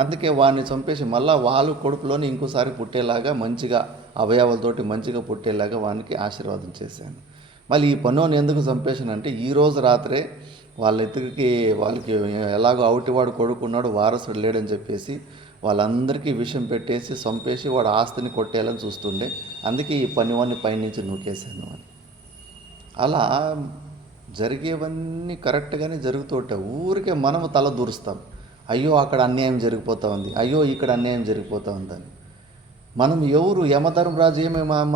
అందుకే వాడిని చంపేసి మళ్ళీ వాళ్ళు కొడుకులోని ఇంకోసారి పుట్టేలాగా మంచిగా అవయవాలతోటి మంచిగా పుట్టేలాగా వానికి ఆశీర్వాదం చేశాను. మళ్ళీ ఈ పనుని ఎందుకు చంపేశానంటే, ఈరోజు రాత్రే వాళ్ళకి ఎలాగో అవుటివాడు కొడుకున్నాడు, వారసుడు లేడని చెప్పేసి వాళ్ళందరికీ విషం పెట్టేసి చంపేసి వాడు ఆస్తిని కొట్టేయాలని చూస్తుండే. అందుకే ఈ పనివాడిని పైనుంచి నూకేశాను అని. అలా జరిగేవన్నీ కరెక్ట్గానే జరుగుతూ ఉంటాయి. ఊరికే మనము తల దూరుస్తాం, అయ్యో అక్కడ అన్యాయం జరిగిపోతూ ఉంది, అయ్యో ఇక్కడ అన్యాయం జరిగిపోతూ ఉందని. మనం ఎవరు యమధర్మరాజు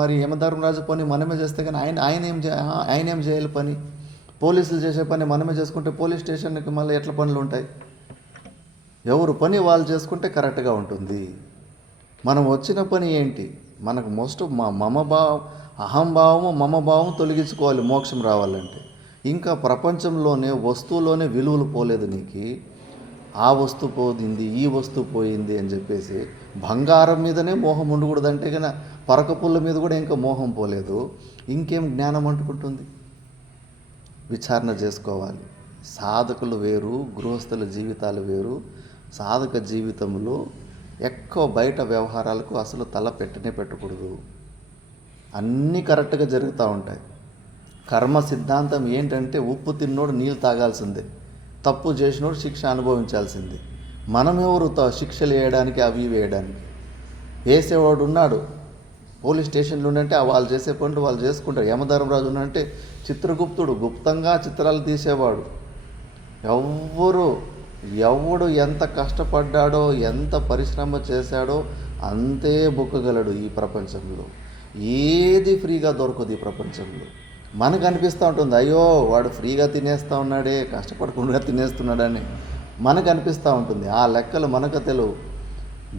మరి యమధర్మరాజు పని మనమే చేస్తే కానీ ఆయన ఏం చేయాలి పని? పోలీసులు చేసే పని మనమే చేసుకుంటే పోలీస్ స్టేషన్కి మళ్ళీ ఎట్లా పనులు ఉంటాయి? ఎవరు పని వాళ్ళు చేసుకుంటే కరెక్ట్గా ఉంటుంది. మనం వచ్చిన పని ఏంటి? మనకు మోస్ట్ అహంభావము మమభావం తొలగించుకోవాలి మోక్షం రావాలంటే. ఇంకా ప్రపంచంలోనే వస్తువులోనే విలువలు పోలేదు నీకు. ఆ వస్తువు పోయింది, ఈ వస్తువు పోయింది అని చెప్పేసి బంగారం మీదనే మోహం ఉండకూడదంటే కన్నా పరక పుల్ల మీద కూడా ఇంకా మోహం పోలేదు, ఇంకేం జ్ఞానం అంటుకుంటుంది? విచారణ చేసుకోవాలి. సాధకులు వేరు, గృహస్థుల జీవితాలు వేరు. సాధక జీవితంలో ఎక్కువ బయట వ్యవహారాలకు అసలు తల పెట్టకూడదు. అన్నీ కరెక్ట్గా జరుగుతూ ఉంటాయి. కర్మ సిద్ధాంతం ఏంటంటే, ఉప్పు తిన్నోడు నీళ్ళు తాగాల్సిందే, తప్పు చేసినోడు శిక్ష అనుభవించాల్సిందే. మనం ఎవరు శిక్షలు వేయడానికి, అవి వేయడానికి? వేసేవాడు ఉన్నాడు. పోలీస్ స్టేషన్లు ఉండంటే వాళ్ళు చేసే పనులు వాళ్ళు చేసుకుంటారు. యమధర్మరాజు ఉన్నంటే చిత్రగుప్తుడు, గుప్తంగా చిత్రాలు తీసేవాడు. ఎవడు ఎంత కష్టపడ్డాడో, ఎంత పరిశ్రమ చేశాడో అంతే బొక్కగలడు ఈ ప్రపంచంలో. ఏది ఫ్రీగా దొరకదు ఈ ప్రపంచంలో. మనకు అనిపిస్తూ ఉంటుంది, అయ్యో వాడు ఫ్రీగా తినేస్తూ ఉన్నాడే, కష్టపడకుండా తినేస్తున్నాడని మనకు అనిపిస్తూ ఉంటుంది. ఆ లెక్కలు మనకు తెలియవు.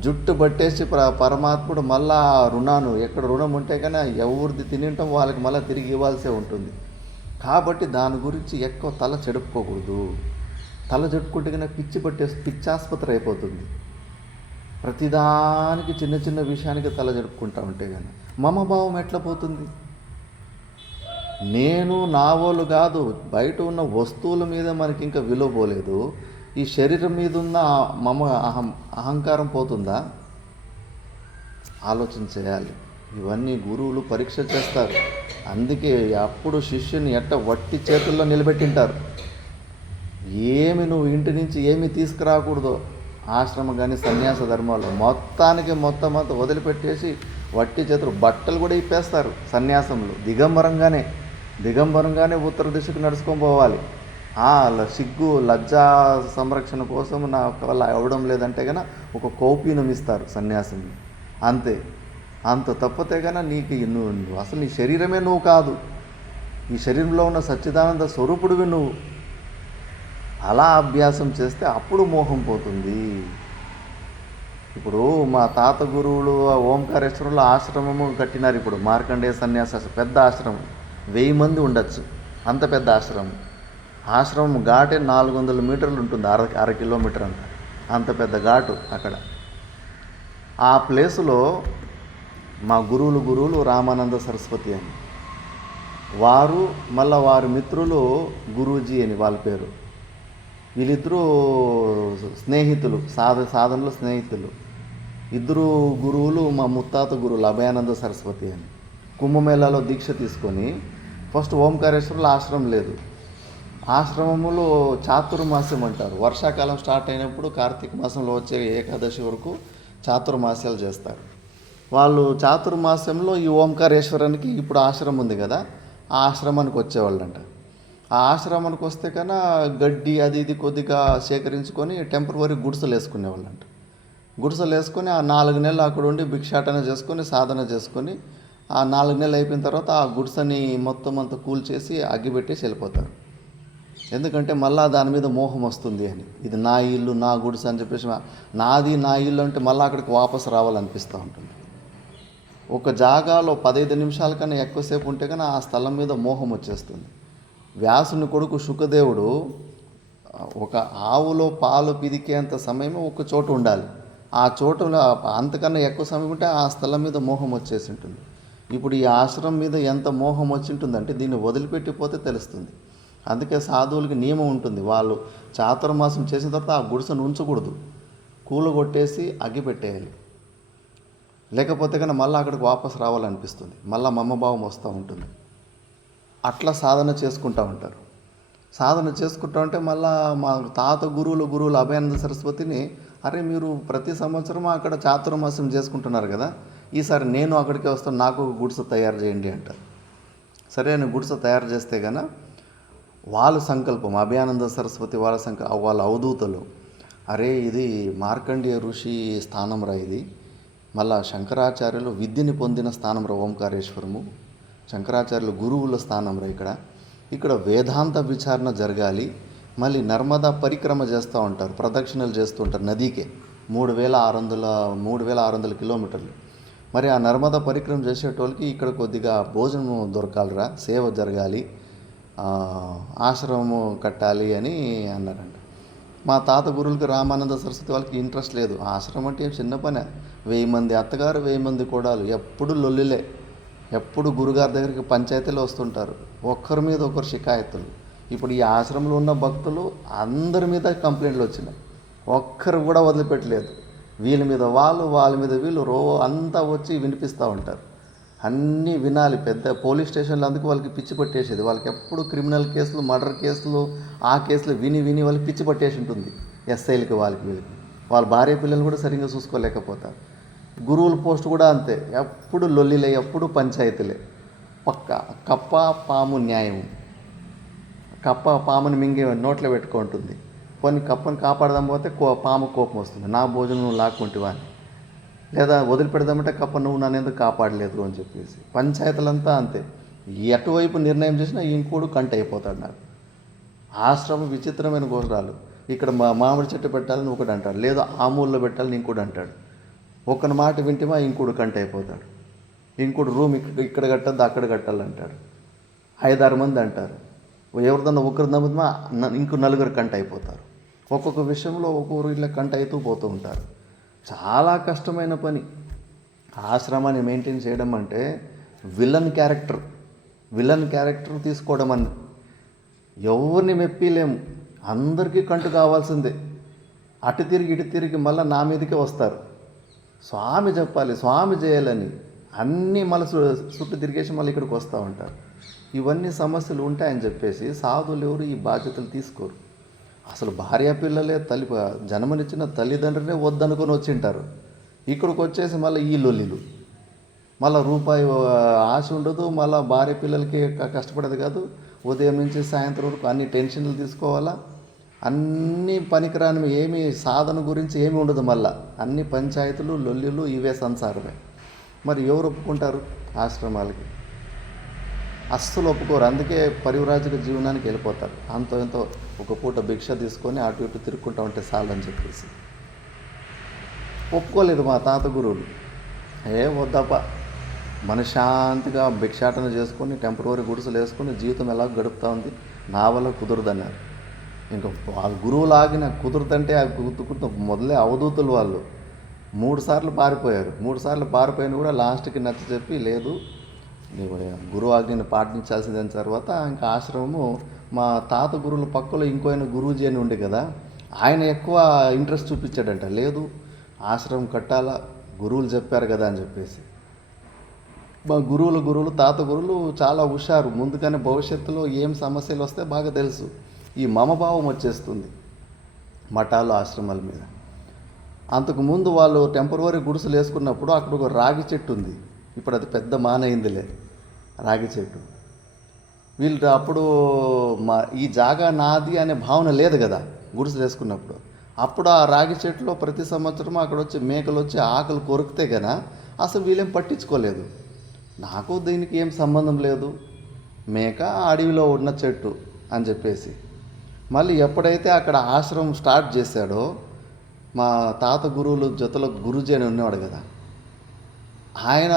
జుట్టు పట్టేసి పరమాత్ముడు మళ్ళా రుణాను ఎక్కడ రుణం ఉంటే కానీ ఎవరిది తినింటాం వాళ్ళకి మళ్ళీ తిరిగి ఇవ్వాల్సే ఉంటుంది. కాబట్టి దాని గురించి ఎక్కువ తల చెడుపుకోకూడదు. తల చెడుపుకుంటే కన్నా పిచ్చి పట్టేసి పిచ్చాసుపత్రి అయిపోతుంది. ప్రతిదానికి చిన్న చిన్న విషయానికి తల జరుపుకుంటా ఉంటే కానీ మమభావం ఎట్లా పోతుంది? నేను నా వాళ్ళు కాదు, బయట ఉన్న వస్తువుల మీద మనకి ఇంకా విలువ పోలేదు, ఈ శరీరం మీద ఉన్న అహంకారం పోతుందా? ఆలోచన చేయాలి. ఇవన్నీ గురువులు పరీక్ష చేస్తారు. అందుకే అప్పుడు శిష్యుని వట్టి చేతుల్లో నిలబెట్టింటారు. ఏమి నువ్వు ఇంటి నుంచి ఏమి తీసుకురాకూడదో ఆశ్రమం కానీ సన్యాస ధర్మాలు మొత్తం అంతా వదిలిపెట్టేసి వట్టి చేతులు బట్టలు కూడా ఇప్పేస్తారు. సన్యాసంలో దిగంబరంగానే ఉత్తర దిశకు నడుచుకొని పోవాలి. సిగ్గు లజ్జా సంరక్షణ కోసం నా వల్ల అవ్వడం లేదంటే కనుక ఒక కౌపీనం ఇస్తారు సన్యాసంలో. అంతే. అంత తప్పితే కనుక నీకు నువ్వు అసలు నీ శరీరమే నువ్వు కాదు, ఈ శరీరంలో ఉన్న సచ్చిదానంద స్వరూపుడివి నువ్వు. అలా అభ్యాసం చేస్తే అప్పుడు మోహం పోతుంది. ఇప్పుడు మా తాత గురువులు ఓంకారేశ్వరంలో ఆశ్రమము కట్టినారు. ఇప్పుడు మార్కండేయ సన్యాస పెద్ద ఆశ్రమం, 1000 మంది ఉండొచ్చు, అంత పెద్ద ఆశ్రమం ఘాటే 400 మీటర్లు ఉంటుంది, అర కిలోమీటర్ అంత పెద్ద ఘాటు అక్కడ. ఆ ప్లేసులో మా గురువులు రామానంద సరస్వతి అని, వారు మళ్ళీ వారి మిత్రులు గురూజీ అని వాళ్ళ పేరు. వీళ్ళిద్దరూ స్నేహితులు, సాధనలో స్నేహితులు. ఇద్దరు గురువులు మా ముత్తాత గురువులు అభయానంద సరస్వతి అని. కుంభమేళాలో దీక్ష తీసుకొని ఫస్ట్ ఓంకారేశ్వరంలో ఆశ్రమం లేదు, ఆశ్రమములో చాతుర్మాస్యం అంటారు. వర్షాకాలం స్టార్ట్ అయినప్పుడు కార్తీక మాసంలో వచ్చే ఏకాదశి వరకు చాతుర్మాస్యాలు చేస్తారు. వాళ్ళు చాతుర్మాస్యంలో ఈ ఓంకారేశ్వరానికి ఇప్పుడు ఆశ్రమం ఉంది కదా, ఆ ఆశ్రమానికి వచ్చేవాళ్ళంట. ఆ ఆశ్రమానికి వస్తే కన్నా గడ్డి అది ఇది కొద్దిగా సేకరించుకొని టెంపరవరీ గుడిసెలు వేసుకునేవాళ్ళంట. గుడిసెలు వేసుకొని ఆ 4 నెలలు అక్కడ ఉండి భిక్షాటన చేసుకొని సాధన చేసుకొని ఆ 4 నెలలు అయిపోయిన తర్వాత ఆ గుడిసెని మొత్తం అంతా కూల్చేసి అగ్గిపెట్టేసి వెళ్ళిపోతారు. ఎందుకంటే మళ్ళీ దాని మీద మోహం వస్తుంది అని, ఇది నా ఇల్లు నా గుడిసె అని చెప్పేసి నాది నా ఇల్లు అంటే మళ్ళీ అక్కడికి వాపసు రావాలనిపిస్తూ ఉంటుంది. ఒక జాగాలో 15 నిమిషాల కన్నా ఎక్కువసేపు ఉంటే కానీ ఆ స్థలం మీద మోహం వచ్చేస్తుంది. వ్యాసుని కొడుకు శుకదేవుడు ఒక ఆవులో పాలు పిదికేంత సమయం ఒక చోటు ఉండాలి, ఆ చోటులో అంతకన్నా ఎక్కువ సమయం ఉంటే ఆ స్థలం మీద మోహం వచ్చేసి ఉంటుంది. ఇప్పుడు ఈ ఆశ్రమం మీద ఎంత మోహం వచ్చి ఉంటుందంటే దీన్ని వదిలిపెట్టిపోతే తెలుస్తుంది. అందుకే సాధువులకి నియమం ఉంటుంది, వాళ్ళు చాతుర్మాసం చేసిన తర్వాత ఆ గుడిసెను ఉంచకూడదు, కూలగొట్టేసి అగ్గి పెట్టేయాలి. లేకపోతే కన్నా మళ్ళీ అక్కడికి వాపసు రావాలనిపిస్తుంది, మళ్ళీ మమ్మభావం వస్తూ ఉంటుంది. అట్లా సాధన చేసుకుంటూ ఉంటారు. సాధన చేసుకుంటూ ఉంటే మళ్ళీ మా తాత గురువులు అభయానంద సరస్వతిని, అరే మీరు ప్రతి సంవత్సరం అక్కడ చాతుర్మాసం చేసుకుంటున్నారు కదా, ఈసారి నేను అక్కడికే వస్తాను, నాకు ఒక గుడిసె తయారు చేయండి అంటారు. సరే అని గుడిసె తయారు చేస్తే కన్నా వాళ్ళ సంకల్పం, అభయానంద సరస్వతి వాళ్ళ అవధూతలు, అరే ఇది మార్కండేయ ఋషి స్థానం రా, ఇది మళ్ళా శంకరాచార్యులు విద్యని పొందిన స్థానం రా ఓంకారేశ్వరము, శంకరాచార్యులు గురువుల స్థానం రా, ఇక్కడ వేదాంత విచారణ జరగాలి. మళ్ళీ నర్మదా పరిక్రమ చేస్తూ ఉంటారు, ప్రదక్షిణలు చేస్తూ ఉంటారు నదికే 3600 కిలోమీటర్లు. మరి ఆ నర్మదా పరిక్రమ చేసేటోళ్ళకి ఇక్కడ కొద్దిగా భోజనం దొరకాలిరా, సేవ జరగాలి, ఆశ్రమము కట్టాలి అని అన్నారంట. మా తాత గురువులకి రామానంద సరస్వతి వాళ్ళకి ఇంట్రెస్ట్ లేదు. ఆశ్రమం అంటే చిన్న పనే, 1000 మంది అత్తగారు 1000 మంది కోడలు, ఎప్పుడు లొల్లిలే, ఎప్పుడు గురుగారి దగ్గరికి పంచాయతీలు వస్తుంటారు, ఒక్కరి మీద ఒకరు షికాయతులు. ఇప్పుడు ఈ ఆశ్రమంలో ఉన్న భక్తులు అందరి మీద కంప్లైంట్లు వచ్చినాయి, ఒక్కరు కూడా వదిలిపెట్టలేదు. వీళ్ళ మీద వాళ్ళ మీద వీళ్ళు అంతా వచ్చి వినిపిస్తూ ఉంటారు. అన్నీ వినాలి, పెద్ద పోలీస్ స్టేషన్లు, అందుకు వాళ్ళకి పిచ్చి పట్టేసేది. వాళ్ళకి ఎప్పుడు క్రిమినల్ కేసులు, మర్డర్ కేసులు, ఆ కేసులు విని వాళ్ళకి పిచ్చి పట్టేసి ఉంటుంది. ఎస్ఐలకి వీళ్ళకి వాళ్ళ భార్య పిల్లలు కూడా సరిగ్గా చూసుకోలేకపోతారు. గురువుల పోస్ట్ కూడా అంతే, ఎప్పుడు లొల్లిలే, ఎప్పుడు పంచాయతీలే. కప్ప పాము న్యాయం, కప్ప పాముని మింగి నోట్లో పెట్టుకుంటుంది, కొన్ని కప్పని కాపాడదాం పోతే పాము కోపం వస్తుంది, నా భోజనం నువ్వు లాక్కుంటివా అని, లేదా వదిలిపెడదామంటే కప్ప నువ్వు నన్ను ఎందుకు కాపాడలేదు అని చెప్పేసి. పంచాయతీలంతా అంతే, ఎటువైపు నిర్ణయం చేసినా ఇంకోడు కంట అయిపోతాడు. నాకు ఆశ్రమం విచిత్రమైన గోచరాలు, ఇక్కడ మామిడి చెట్టు పెట్టాలని ఒకటి అంటాడు, లేదా ఆమూల్లో పెట్టాలని ఇంకోటి అంటాడు. ఒకని మాట వింటేమా ఇంకోడు కంట అయిపోతాడు, ఇంకోటి రూమ్ ఇక్కడ కట్టద్దు అక్కడ కట్టాలంటాడు, 5-6 మంది అంటారు. ఎవరిదన్నా ఒకరు నమ్ముతుమా ఇంకో 4 కంట అయిపోతారు. ఒక్కొక్క విషయంలో ఒక్కొక్కరు ఇట్లా కంట అవుతూ పోతూ ఉంటారు. చాలా కష్టమైన పని ఆశ్రమాన్ని మెయింటైన్ చేయడం అంటే. విలన్ క్యారెక్టర్ తీసుకోవడం అని ఎవరిని మెప్పిలేము, అందరికీ కంటు కావాల్సిందే. అటు తిరిగి మళ్ళీ నా మీదకే వస్తారు. స్వామి చెప్పాలి, స్వామి చేయాలని అన్నీ మళ్ళీ చుట్టూ తిరిగేసి మళ్ళీ ఇక్కడికి వస్తూ ఉంటారు. ఇవన్నీ సమస్యలు ఉంటాయని చెప్పేసి సాధువులు ఎవరు ఈ బాధ్యతలు తీసుకోరు. అసలు భార్య పిల్లలే జన్మనిచ్చిన తల్లిదండ్రులే వద్దనుకొని వచ్చింటారు. ఇక్కడికి వచ్చేసి మళ్ళీ ఈ లొల్లిలు, మళ్ళీ రూపాయి ఆశ ఉండదు, మళ్ళీ భార్య పిల్లలకి కష్టపడేది కాదు. ఉదయం నుంచి సాయంత్రం వరకు అన్ని టెన్షన్లు తీసుకోవాలా, అన్నీ పనికిరాని ఏమీ సాధన గురించి ఏమీ ఉండదు. మళ్ళీ అన్ని పంచాయతీలు లొల్లిలు ఇవే సంసారమే. మరి ఎవరు ఒప్పుకుంటారు ఆశ్రమాలకి? అస్సలు ఒప్పుకోరు. అందుకే పరివ్రాజక జీవనానికి వెళ్ళిపోతారు. అంతో ఎంతో ఒక పూట భిక్ష తీసుకొని అటు ఇటు తిరుక్కుంటూ ఉంటే చాలని చెప్పేసి ఒప్పుకోలేదు మా తాత గురువులు. వద్దప్ప, మనశ్శాంతిగా భిక్షాటన చేసుకొని టెంపరరీ గుడిసెలు వేసుకొని జీవితం ఎలా గడుపుతూ ఉంది, నా వల్ల కుదరదన్నారు. ఇంకా ఆ గురువులు ఆగిన కుదురుతంటే ఆ మొదలే అవధూతులు వాళ్ళు 3 సార్లు పారిపోయారు. 3 సార్లు పారిపోయిన కూడా లాస్ట్కి నచ్చ చెప్పి, లేదు నీవు గురువు ఆజ్ఞని పాటించాల్సిందని తర్వాత ఇంకా ఆశ్రమము మా తాత గురువుల పక్కలో ఇంకోైన గురూజీ అని ఉండే కదా, ఆయన ఎక్కువ ఇంట్రెస్ట్ చూపించాడంట. లేదు ఆశ్రమం కట్టాలా, గురువులు చెప్పారు కదా అని చెప్పేసి. మా గురువులు తాత గురువులు చాలా హుషారు. ముందుగానే భవిష్యత్తులో ఏం సమస్యలు వస్తే బాగా తెలుసు. ఈ మమభావం వచ్చేస్తుంది మఠాలు ఆశ్రమాల మీద. అంతకుముందు వాళ్ళు టెంపరరీ గుడిసెలు వేసుకున్నప్పుడు అక్కడ ఒక రాగి చెట్టు ఉంది. ఇప్పుడు అది పెద్ద మానయిందిలే రాగి చెట్టు. వీళ్ళు అప్పుడు ఈ జాగా నాది అనే భావన లేదు కదా గుడిసెలు వేసుకున్నప్పుడు. అప్పుడు ఆ రాగి చెట్టులో ప్రతి సంవత్సరం అక్కడ వచ్చి మేకలు వచ్చి ఆకలి కొరికితే కదా అసలు వీళ్ళేం పట్టించుకోలేదు. నాకు దీనికి ఏం సంబంధం లేదు, మేక అడవిలో ఉన్న చెట్టు అని చెప్పేసి. మళ్ళీ ఎప్పుడైతే అక్కడ ఆశ్రమం స్టార్ట్ చేశాడో మా తాత గురువులు జతలో గురూజీ అని ఉన్నవాడు కదా, ఆయన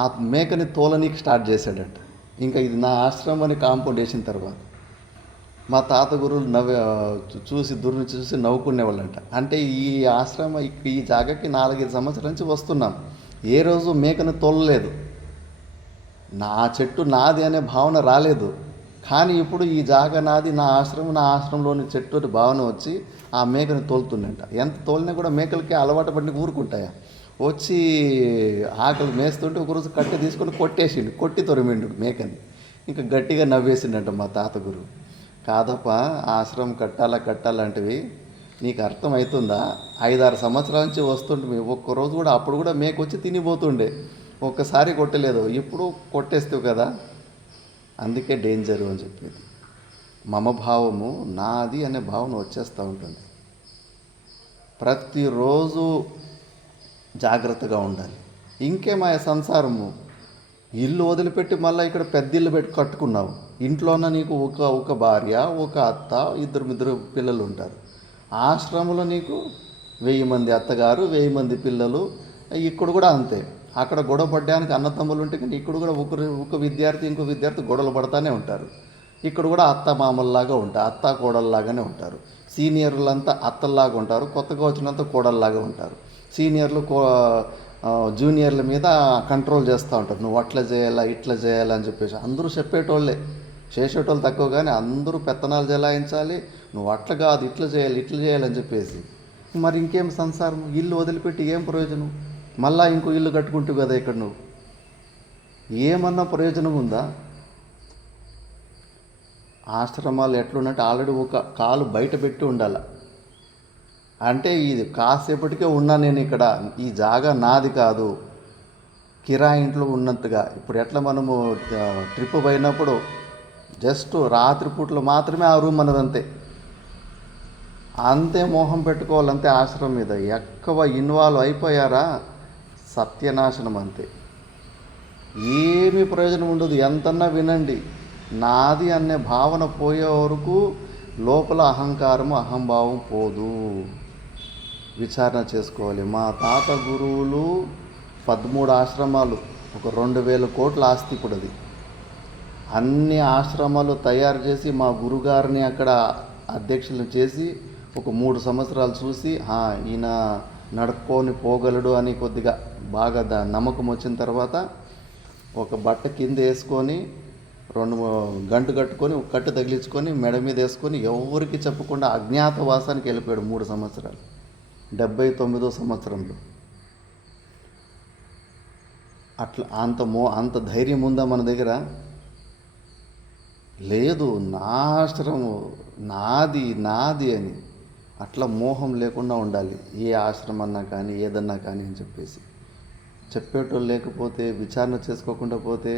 ఆ మేకని తోలనీకి స్టార్ట్ చేశాడట. ఇంకా ఇది నా ఆశ్రమం అని కాంపౌండ్ వేసిన తర్వాత మా తాత గురువులు చూసి నవ్వుకునేవాళ్ళంట. అంటే ఈ ఆశ్రమం ఈ జాగాకి 4-5 సంవత్సరాల నుంచి వస్తున్నాం, ఏ రోజు మేకను తోలలేదు, నా చెట్టు నాది అనే భావన రాలేదు. కానీ ఇప్పుడు ఈ జాగా నాది, నా ఆశ్రమంలోని చెట్టు అని భావన వచ్చి ఆ మేకను తోలుతుందంట. ఎంత తోలినా కూడా మేకలకి అలవాటు పడిన ఊరుకుంటాయా, వచ్చి ఆకలి మేస్తుంటే ఒకరోజు కట్టె తీసుకొని కొట్టి తొరిమిండు మేకని. ఇంకా గట్టిగా నవ్వేసిండంట మా తాత గురువు. కాదప్ప, ఆశ్రమం కట్టాలంటివి నీకు అర్థమవుతుందా? 5-6 సంవత్సరాల నుంచి వస్తుంటే ఒక్కరోజు కూడా అప్పుడు కూడా మేక వచ్చి తినిపోతుండే, ఒక్కసారి కొట్టలేదు, ఇప్పుడు కొట్టేస్తావు కదా, అందుకే డేంజరు అని చెప్పేది. మమభావము నాది అనే భావన వచ్చేస్తూ ఉంటుంది. ప్రతిరోజు జాగ్రత్తగా ఉండాలి. ఇంకేమా సంసారము, ఇల్లు వదిలిపెట్టి మళ్ళీ ఇక్కడ పెద్ద ఇల్లు పెట్టి కట్టుకున్నావు, ఇంట్లోన నీకు ఒక భార్య, ఒక అత్త, 2 పిల్లలు ఉంటారు. ఆశ్రమంలో నీకు 1000 మంది అత్తగారు, 1000 మంది పిల్లలు. ఇక్కడ కూడా అంతే. అక్కడ గొడవ పడ్డానికి అన్నతమ్ములు ఉంటే కానీ ఇక్కడ కూడా ఒక విద్యార్థి ఇంకో విద్యార్థి గొడవలు పడతానే ఉంటారు. ఇక్కడ కూడా అత్త మామల్లాగా ఉంటారు, అత్త కోడల్లాగానే ఉంటారు. సీనియర్లంతా అత్తల్లాగా ఉంటారు, కొత్తగా వచ్చినంత కోడల్లాగా ఉంటారు. సీనియర్లు జూనియర్ల మీద కంట్రోల్ చేస్తూ ఉంటారు, నువ్వు అట్లా చేయాలా ఇట్లా చేయాలని చెప్పేసి. అందరూ చెప్పేటోళ్ళే, చేసేటోళ్ళు తక్కువ, కానీ అందరూ పెత్తనాలు చెలాయించాలి, నువ్వు అట్లా కాదు ఇట్లా చేయాలని చెప్పేసి. మరి ఇంకేం సంసారం, ఇల్లు వదిలిపెట్టి ఏం ప్రయోజనం? మళ్ళా ఇంకో ఇల్లు కట్టుకుంటావు కదా ఇక్కడ, నువ్వు ఏమన్నా ప్రయోజనం ఉందా? ఆశ్రమాలు ఎట్లున్నట్టు ఆల్రెడీ ఒక కాలు బయట పెట్టి ఉండాలి. అంటే ఇది కాసేపటికే ఉన్నా నేను ఇక్కడ, ఈ జాగా నాది కాదు, కిరాయి ఇంట్లో ఉన్నట్టుగా. ఇప్పుడు ఎట్లా మనము ట్రిప్ పోయినప్పుడు జస్ట్ రాత్రిపూట్లు మాత్రమే ఆ రూమ్ అన్నదంతే, అంతే మోహం పెట్టుకోవాలంతే. ఆశ్రమం మీద ఎక్కువ ఇన్వాల్వ్ అయిపోయారా సత్యనాశనం అంతే, ఏమీ ప్రయోజనం ఉండదు. ఎంతన్నా వినండి, నాది అనే భావన పోయే వరకు లోపల అహంకారము అహంభావం పోదు. విచారణ చేసుకోవాలి. మా తాత గురువులు 13 ఆశ్రమాలు, ఒక 2000 కోట్ల ఆస్తి ఇప్పుడు అది. అన్ని ఆశ్రమాలు తయారు చేసి మా గురుగారిని అక్కడ అధ్యక్షులను చేసి ఒక 3 సంవత్సరాలు చూసి ఈయన నడుపుకొని పోగలడు అని కొద్దిగా బాగా నమ్మకం వచ్చిన తర్వాత ఒక బట్ట కింద వేసుకొని 2 గంటు కట్టుకొని ఒక కట్టు తగిలించుకొని మెడ మీద వేసుకొని ఎవరికి చెప్పకుండా అజ్ఞాతవాసానికి వెళ్ళిపోయాడు 3 సంవత్సరాలు. 79వ సంవత్సరంలో. అట్లా అంత ధైర్యం ఉందా మన దగ్గర? లేదు. నా ఆశ్రమం నాది అని అట్లా మోహం లేకుండా ఉండాలి. ఏ ఆశ్రమన్నా కానీ ఏదన్నా కానీ అని చెప్పేసి చెప్పేటోళ్ళు లేకపోతే, విచారణ చేసుకోకుండా పోతే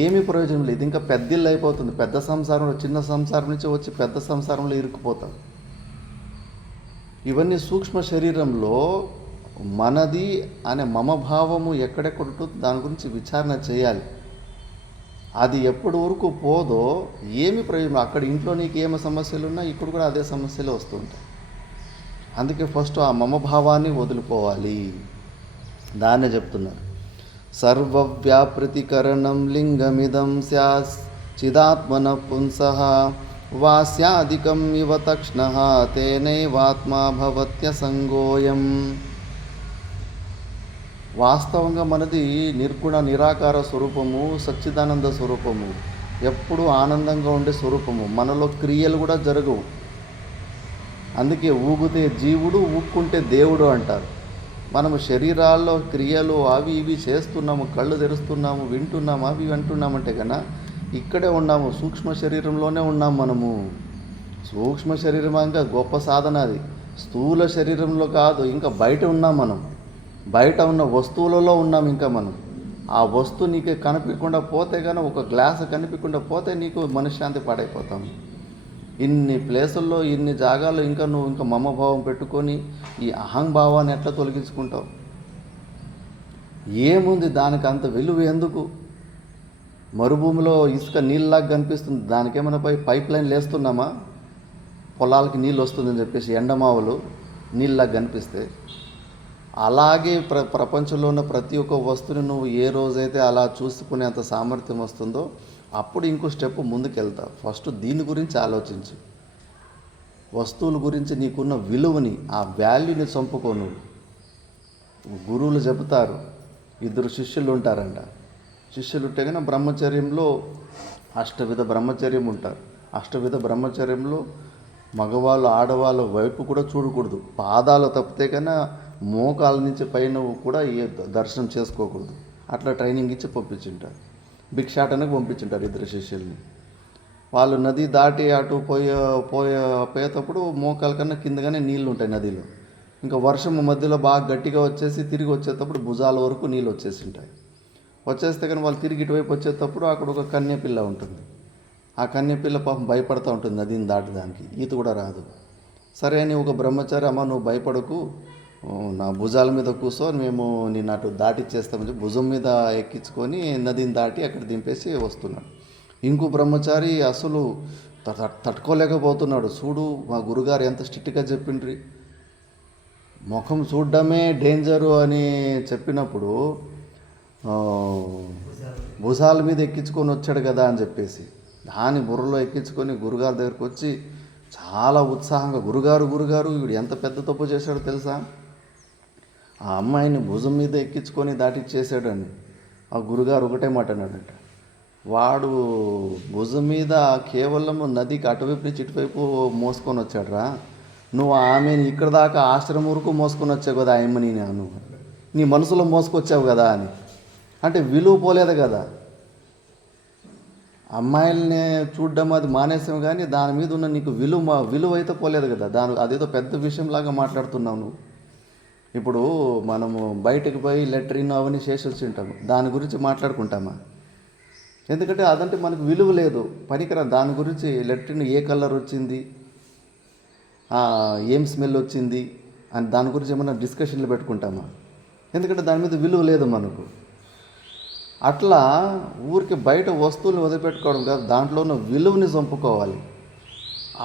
ఏమీ ప్రయోజనం లేదు. ఇంకా పెద్దిల్లు అయిపోతుంది. పెద్ద సంసారంలో, చిన్న సంసారం నుంచి వచ్చి పెద్ద సంసారంలో ఇరుక్కుపోతాం. ఇవన్నీ సూక్ష్మ శరీరంలో మనది అనే మమభావము ఎక్కడెక్కడ ఉంటుందో దాని గురించి విచారణ చేయాలి. అది ఎప్పటి వరకు పోదో ఏమి ప్రయోజనం. అక్కడ ఇంట్లో నీకు ఏమి సమస్యలు ఉన్నా ఇక్కడ కూడా అదే సమస్యలు వస్తుంటాయి. అందుకే ఫస్ట్ ఆ మమభావాన్ని వదులుకోవాలి. దాన్నే చెప్తున్నారు. సర్వవ్యాపృతికరణం లింగమిదం స్యాస్ చిదాత్మన పుంసః వాస్యాదికం ఇవ తక్ష్ణః తేనైవాత్మా భవత్యసంగోయం. వాస్తవంగా మనది నిర్గుణ నిరాకార స్వరూపము, సచ్చిదానంద స్వరూపము, ఎప్పుడు ఆనందంగా ఉండే స్వరూపము. మనలో క్రియలు కూడా జరగవు. అందుకే ఊగితే జీవుడు, ఊక్కుంటే దేవుడు అంటారు. మనము శరీరాల్లో క్రియలు అవి ఇవి చేస్తున్నాము, కళ్ళు తెరుస్తున్నాము, వింటున్నాము, అవి అంటున్నామంటే కన్నా ఇక్కడే ఉన్నాము, సూక్ష్మ శరీరంలోనే ఉన్నాము మనము. సూక్ష్మ శరీరం ఇంకా గొప్ప సాధన అది. స్థూల శరీరంలో కాదు, ఇంకా బయట ఉన్నాం మనం. బయట ఉన్న వస్తువులలో ఉన్నాం ఇంకా మనం. ఆ వస్తువు నీకు కనిపించకుండా పోతే కానీ, ఒక గ్లాసు కనిపించకుండా పోతే నీకు మనశ్శాంతి పాడైపోతాం. ఇన్ని ప్లేసుల్లో, ఇన్ని జాగాల్లో ఇంకా నువ్వు ఇంకా మమభావం పెట్టుకొని ఈ అహంభావాన్ని ఎట్లా తొలగించుకుంటావు? ఏముంది దానికి అంత విలువ ఎందుకు? మరుభూమిలో ఇసుక నీళ్ళలాగా కనిపిస్తుంది, దానికేమైనా పైప్ లైన్లు వేస్తున్నామా? పొలాలకి నీళ్ళు వస్తుందని చెప్పేసి ఎండమావులు నీళ్ళలాగా కనిపిస్తే, అలాగే ప్రపంచంలో ఉన్న ప్రతి ఒక్క వస్తువుని నువ్వు ఏ రోజైతే అలా చూసుకునేంత సామర్థ్యం వస్తుందో అప్పుడు ఇంకో స్టెప్ ముందుకెళ్తావు. ఫస్ట్ దీని గురించి ఆలోచించు. వస్తువుల గురించి నీకున్న విలువని, ఆ వాల్యూని చంపుకో. నువ్వు గురువులు చెబుతారు, 2 శిష్యులు ఉంటారంట. శిష్యులు ఉంటే కన్నా బ్రహ్మచర్యంలో అష్టవిధ బ్రహ్మచర్యం ఉంటారు. అష్టవిధ బ్రహ్మచర్యంలో మగవాళ్ళు ఆడవాళ్ళ వైపు కూడా చూడకూడదు. పాదాలు తప్పితే కన్నా మోకాల నుంచి పైన కూడా ఏ దర్శనం చేసుకోకూడదు. అట్లా ట్రైనింగ్ ఇచ్చి పంపించుంటారు. భిక్షాటనకు పంపించుంటారు 2 శిష్యుల్ని. వాళ్ళు నది దాటి అటు పోయేటప్పుడు మోకాల కన్నా కిందగానే నీళ్ళు ఉంటాయి నదిలో. ఇంకా వర్షం మధ్యలో బాగా గట్టిగా వచ్చేసి తిరిగి వచ్చేటప్పుడు భుజాల వరకు నీళ్ళు వచ్చేసి ఉంటాయి. వచ్చేస్తే కానీ వాళ్ళు తిరిగి ఇటువైపు వచ్చేటప్పుడు అక్కడ ఒక కన్యపిల్ల ఉంటుంది. ఆ కన్యపిల్ల పాపం భయపడుతూ ఉంటుంది నదిని దాటడానికి. ఈత కూడా రాదు. సరే అని ఒక బ్రహ్మచారి, అమ్మ నువ్వు భయపడకు, నా భుజాల మీద కూర్చో, మేము నేను అటు దాటిచ్చేస్తామని భుజం మీద ఎక్కించుకొని నదిని దాటి అక్కడ దింపేసి వస్తున్నాడు. ఇంకో బ్రహ్మచారి అసలు తట్టుకోలేకపోతున్నాడు. చూడు మా గురుగారు ఎంత స్ట్రిక్ట్గా చెప్పిండ్రి, ముఖం చూడడమే డేంజరు అని చెప్పినప్పుడు భుజాల మీద ఎక్కించుకొని వచ్చాడు కదా అని చెప్పేసి దాని బుర్రలో ఎక్కించుకొని గురుగారి దగ్గరికి వచ్చి చాలా ఉత్సాహంగా, గురుగారు వీడు ఎంత పెద్ద తప్పు చేశాడో తెలుసా, ఆ అమ్మాయిని భుజం మీద ఎక్కించుకొని దాటిచ్చేసాడు అని. ఆ గురుగారు ఒకటే మాట అన్నాడంట, వాడు భుజం మీద కేవలం నదికి అటువైపు నుంచి ఇటువైపు మోసుకొని వచ్చాడురా, నువ్వు ఆమెని ఇక్కడ దాకా ఆశ్రమం వరకు మోసుకొని వచ్చావు కదా ఆయమ్మని, నువ్వు నీ మనసులో మోసుకొచ్చావు కదా అని. అంటే విలువ పోలేదు కదా. అమ్మాయిల్ని చూడడం అది మానేసాం కానీ దాని మీద ఉన్న నీకు విలువ అయితే పోలేదు కదా. అదేదో పెద్ద విషయంలాగా మాట్లాడుతున్నావు నువ్వు. ఇప్పుడు మనము బయటకు పోయి లెట్రిన్ అవన్నీ చేసి వచ్చి ఉంటాము, దాని గురించి మాట్లాడుకుంటామా? ఎందుకంటే అదంటే మనకు విలువ లేదు, పనికిరా. దాని గురించి లెట్రిన్ ఏ కలర్ వచ్చింది, ఏం స్మెల్ వచ్చింది అని దాని గురించి ఏమైనా డిస్కషన్లు పెట్టుకుంటామా? ఎందుకంటే దాని మీద విలువ లేదు మనకు. అట్లా ఊరికి బయట వస్తువులు వదిలిపెట్టుకోవడం కాదు, దాంట్లో ఉన్న విలువని చంపుకోవాలి.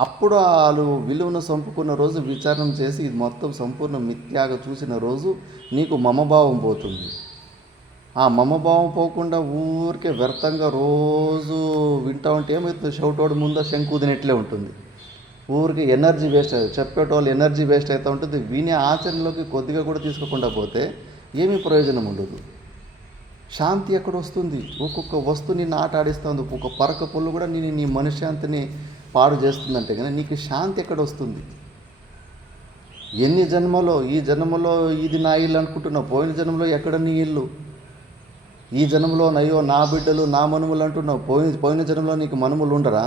అప్పుడు వాళ్ళు విలువను చంపుకున్న రోజు విచారణ చేసి ఇది మొత్తం సంపూర్ణ మిథ్యాగా చూసిన రోజు నీకు మమభావం పోతుంది. ఆ మమభావం పోకుండా ఊరికే వ్యర్థంగా రోజు వింటా ఉంటే ఏమవుతుంది, షౌటోడు ముందు శంకుదినట్లే ఉంటుంది. ఊరికి ఎనర్జీ వేస్ట్ అవుతుంది, చెప్పేటోళ్ళు ఎనర్జీ వేస్ట్ అవుతూ ఉంటుంది. వినే ఆచరణలోకి కొద్దిగా కూడా తీసుకోకుండా పోతే ఏమీ ప్రయోజనం ఉండదు. శాంతి ఎక్కడ వస్తుంది? ఒక్కొక్క వస్తువు నిన్ను ఆట ఆడిస్తుంది. ఒక్కొక్క పరక పుల్లు కూడా నీ మనశ్శాంతిని పాడు చేస్తుందంటే కానీ నీకు శాంతి ఎక్కడ వస్తుంది? ఎన్ని జన్మలో, ఈ జన్మలో ఇది నా ఇల్లు అనుకుంటున్నావు, పోయిన జన్మలో ఎక్కడ నీ ఇల్లు? ఈ జన్మలో అయ్యో నా బిడ్డలు నా మనుములు అంటున్నావు, పోయిన జన్మలో నీకు మనుములు ఉండరా?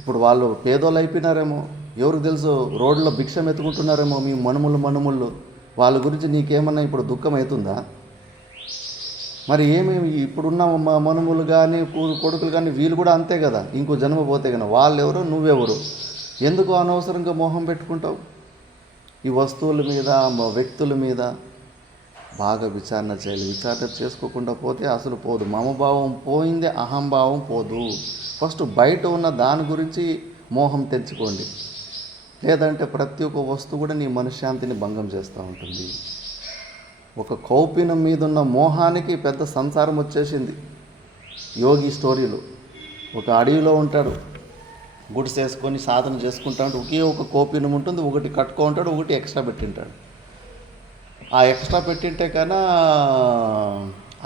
ఇప్పుడు వాళ్ళు పేదోళ్ళు అయిపోయినారేమో, ఎవరికి తెలుసు, రోడ్లో భిక్షం ఎత్తుకుంటున్నారేమో మీ మనుములు. వాళ్ళ గురించి నీకేమన్నా ఇప్పుడు దుఃఖం అవుతుందా? మరి ఏమేమి ఇప్పుడున్న మనుములు కానీ కొడుకులు కానీ వీళ్ళు కూడా అంతే కదా, ఇంకో జన్మ పోతే కదా. వాళ్ళెవరు, నువ్వెవరు? ఎందుకు అనవసరంగా మోహం పెట్టుకుంటావు? ఈ వస్తువుల మీద, వ్యక్తుల మీద బాగా విచారణ చేయాలి. విచారణ చేసుకోకుండా పోతే అసలు పోదు. మమభావం పోయిందే, అహంభావం పోదు. ఫస్ట్ బయట ఉన్న దాని గురించి మోహం తెచ్చుకోండి. లేదంటే ప్రతి ఒక్క వస్తువు కూడా నీ మనశ్శాంతిని భంగం చేస్తూ ఉంటుంది. ఒక కౌపీనం మీద ఉన్న మోహానికి పెద్ద సంసారం వచ్చేసింది. యోగి స్టోరీలు, ఒక అడవిలో ఉంటాడు, గుడిసేసుకొని సాధన చేసుకుంటాడు. ఒకే ఒక కౌపీనం ఉంటుంది, ఒకటి కట్టుకో ఉంటాడు, ఒకటి ఎక్స్ట్రా పెట్టింటాడు. ఆ ఎక్స్ట్రా పెట్టింటే కన్నా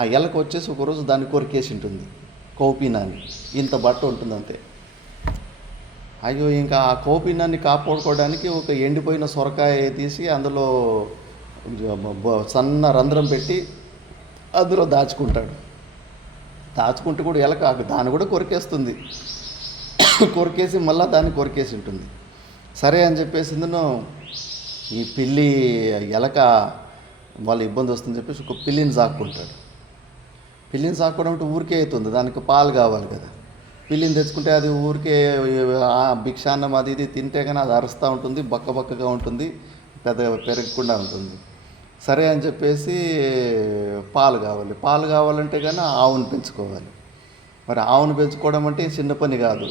ఆ ఎలక వచ్చేసి ఒకరోజు దాన్ని కొరికేసి ఉంటుంది కౌపీనాన్ని. ఇంత బట్ట ఉంటుంది అంతే. అయ్యో, ఇంకా ఆ కౌపీనాన్ని కాపాడుకోవడానికి ఒక ఎండిపోయిన సొరకాయ తీసి అందులో సన్న రంధ్రం పెట్టి అందులో దాచుకుంటాడు. దాచుకుంటూ కూడా ఎలక దాన్ని కూడా కొరికేస్తుంది. కొరికేసి మళ్ళీ దాన్ని కొరికేసి ఉంటుంది. సరే అని చెప్పేసి ఈ పిల్లి ఎలక వాళ్ళ ఇబ్బంది వస్తుందని చెప్పేసి ఒక పిల్లిని సాక్కుంటాడు. పిల్లిని సాక్కోవడం అంటే ఊరికే అవుతుంది, దానికి పాలు కావాలి కదా. పిల్లిని తెచ్చుకుంటే అది ఊరికే భిక్షాన్నం అది ఇది తింటే కానీ అది అరుస్తూ ఉంటుంది, బక్కగా ఉంటుంది, పెద్దగా పెరగకుండా ఉంటుంది. సరే అని చెప్పేసి పాలు కావాలంటే కానీ ఆవును పెంచుకోవాలి. మరి ఆవును పెంచుకోవడం అంటే చిన్న పని కాదు.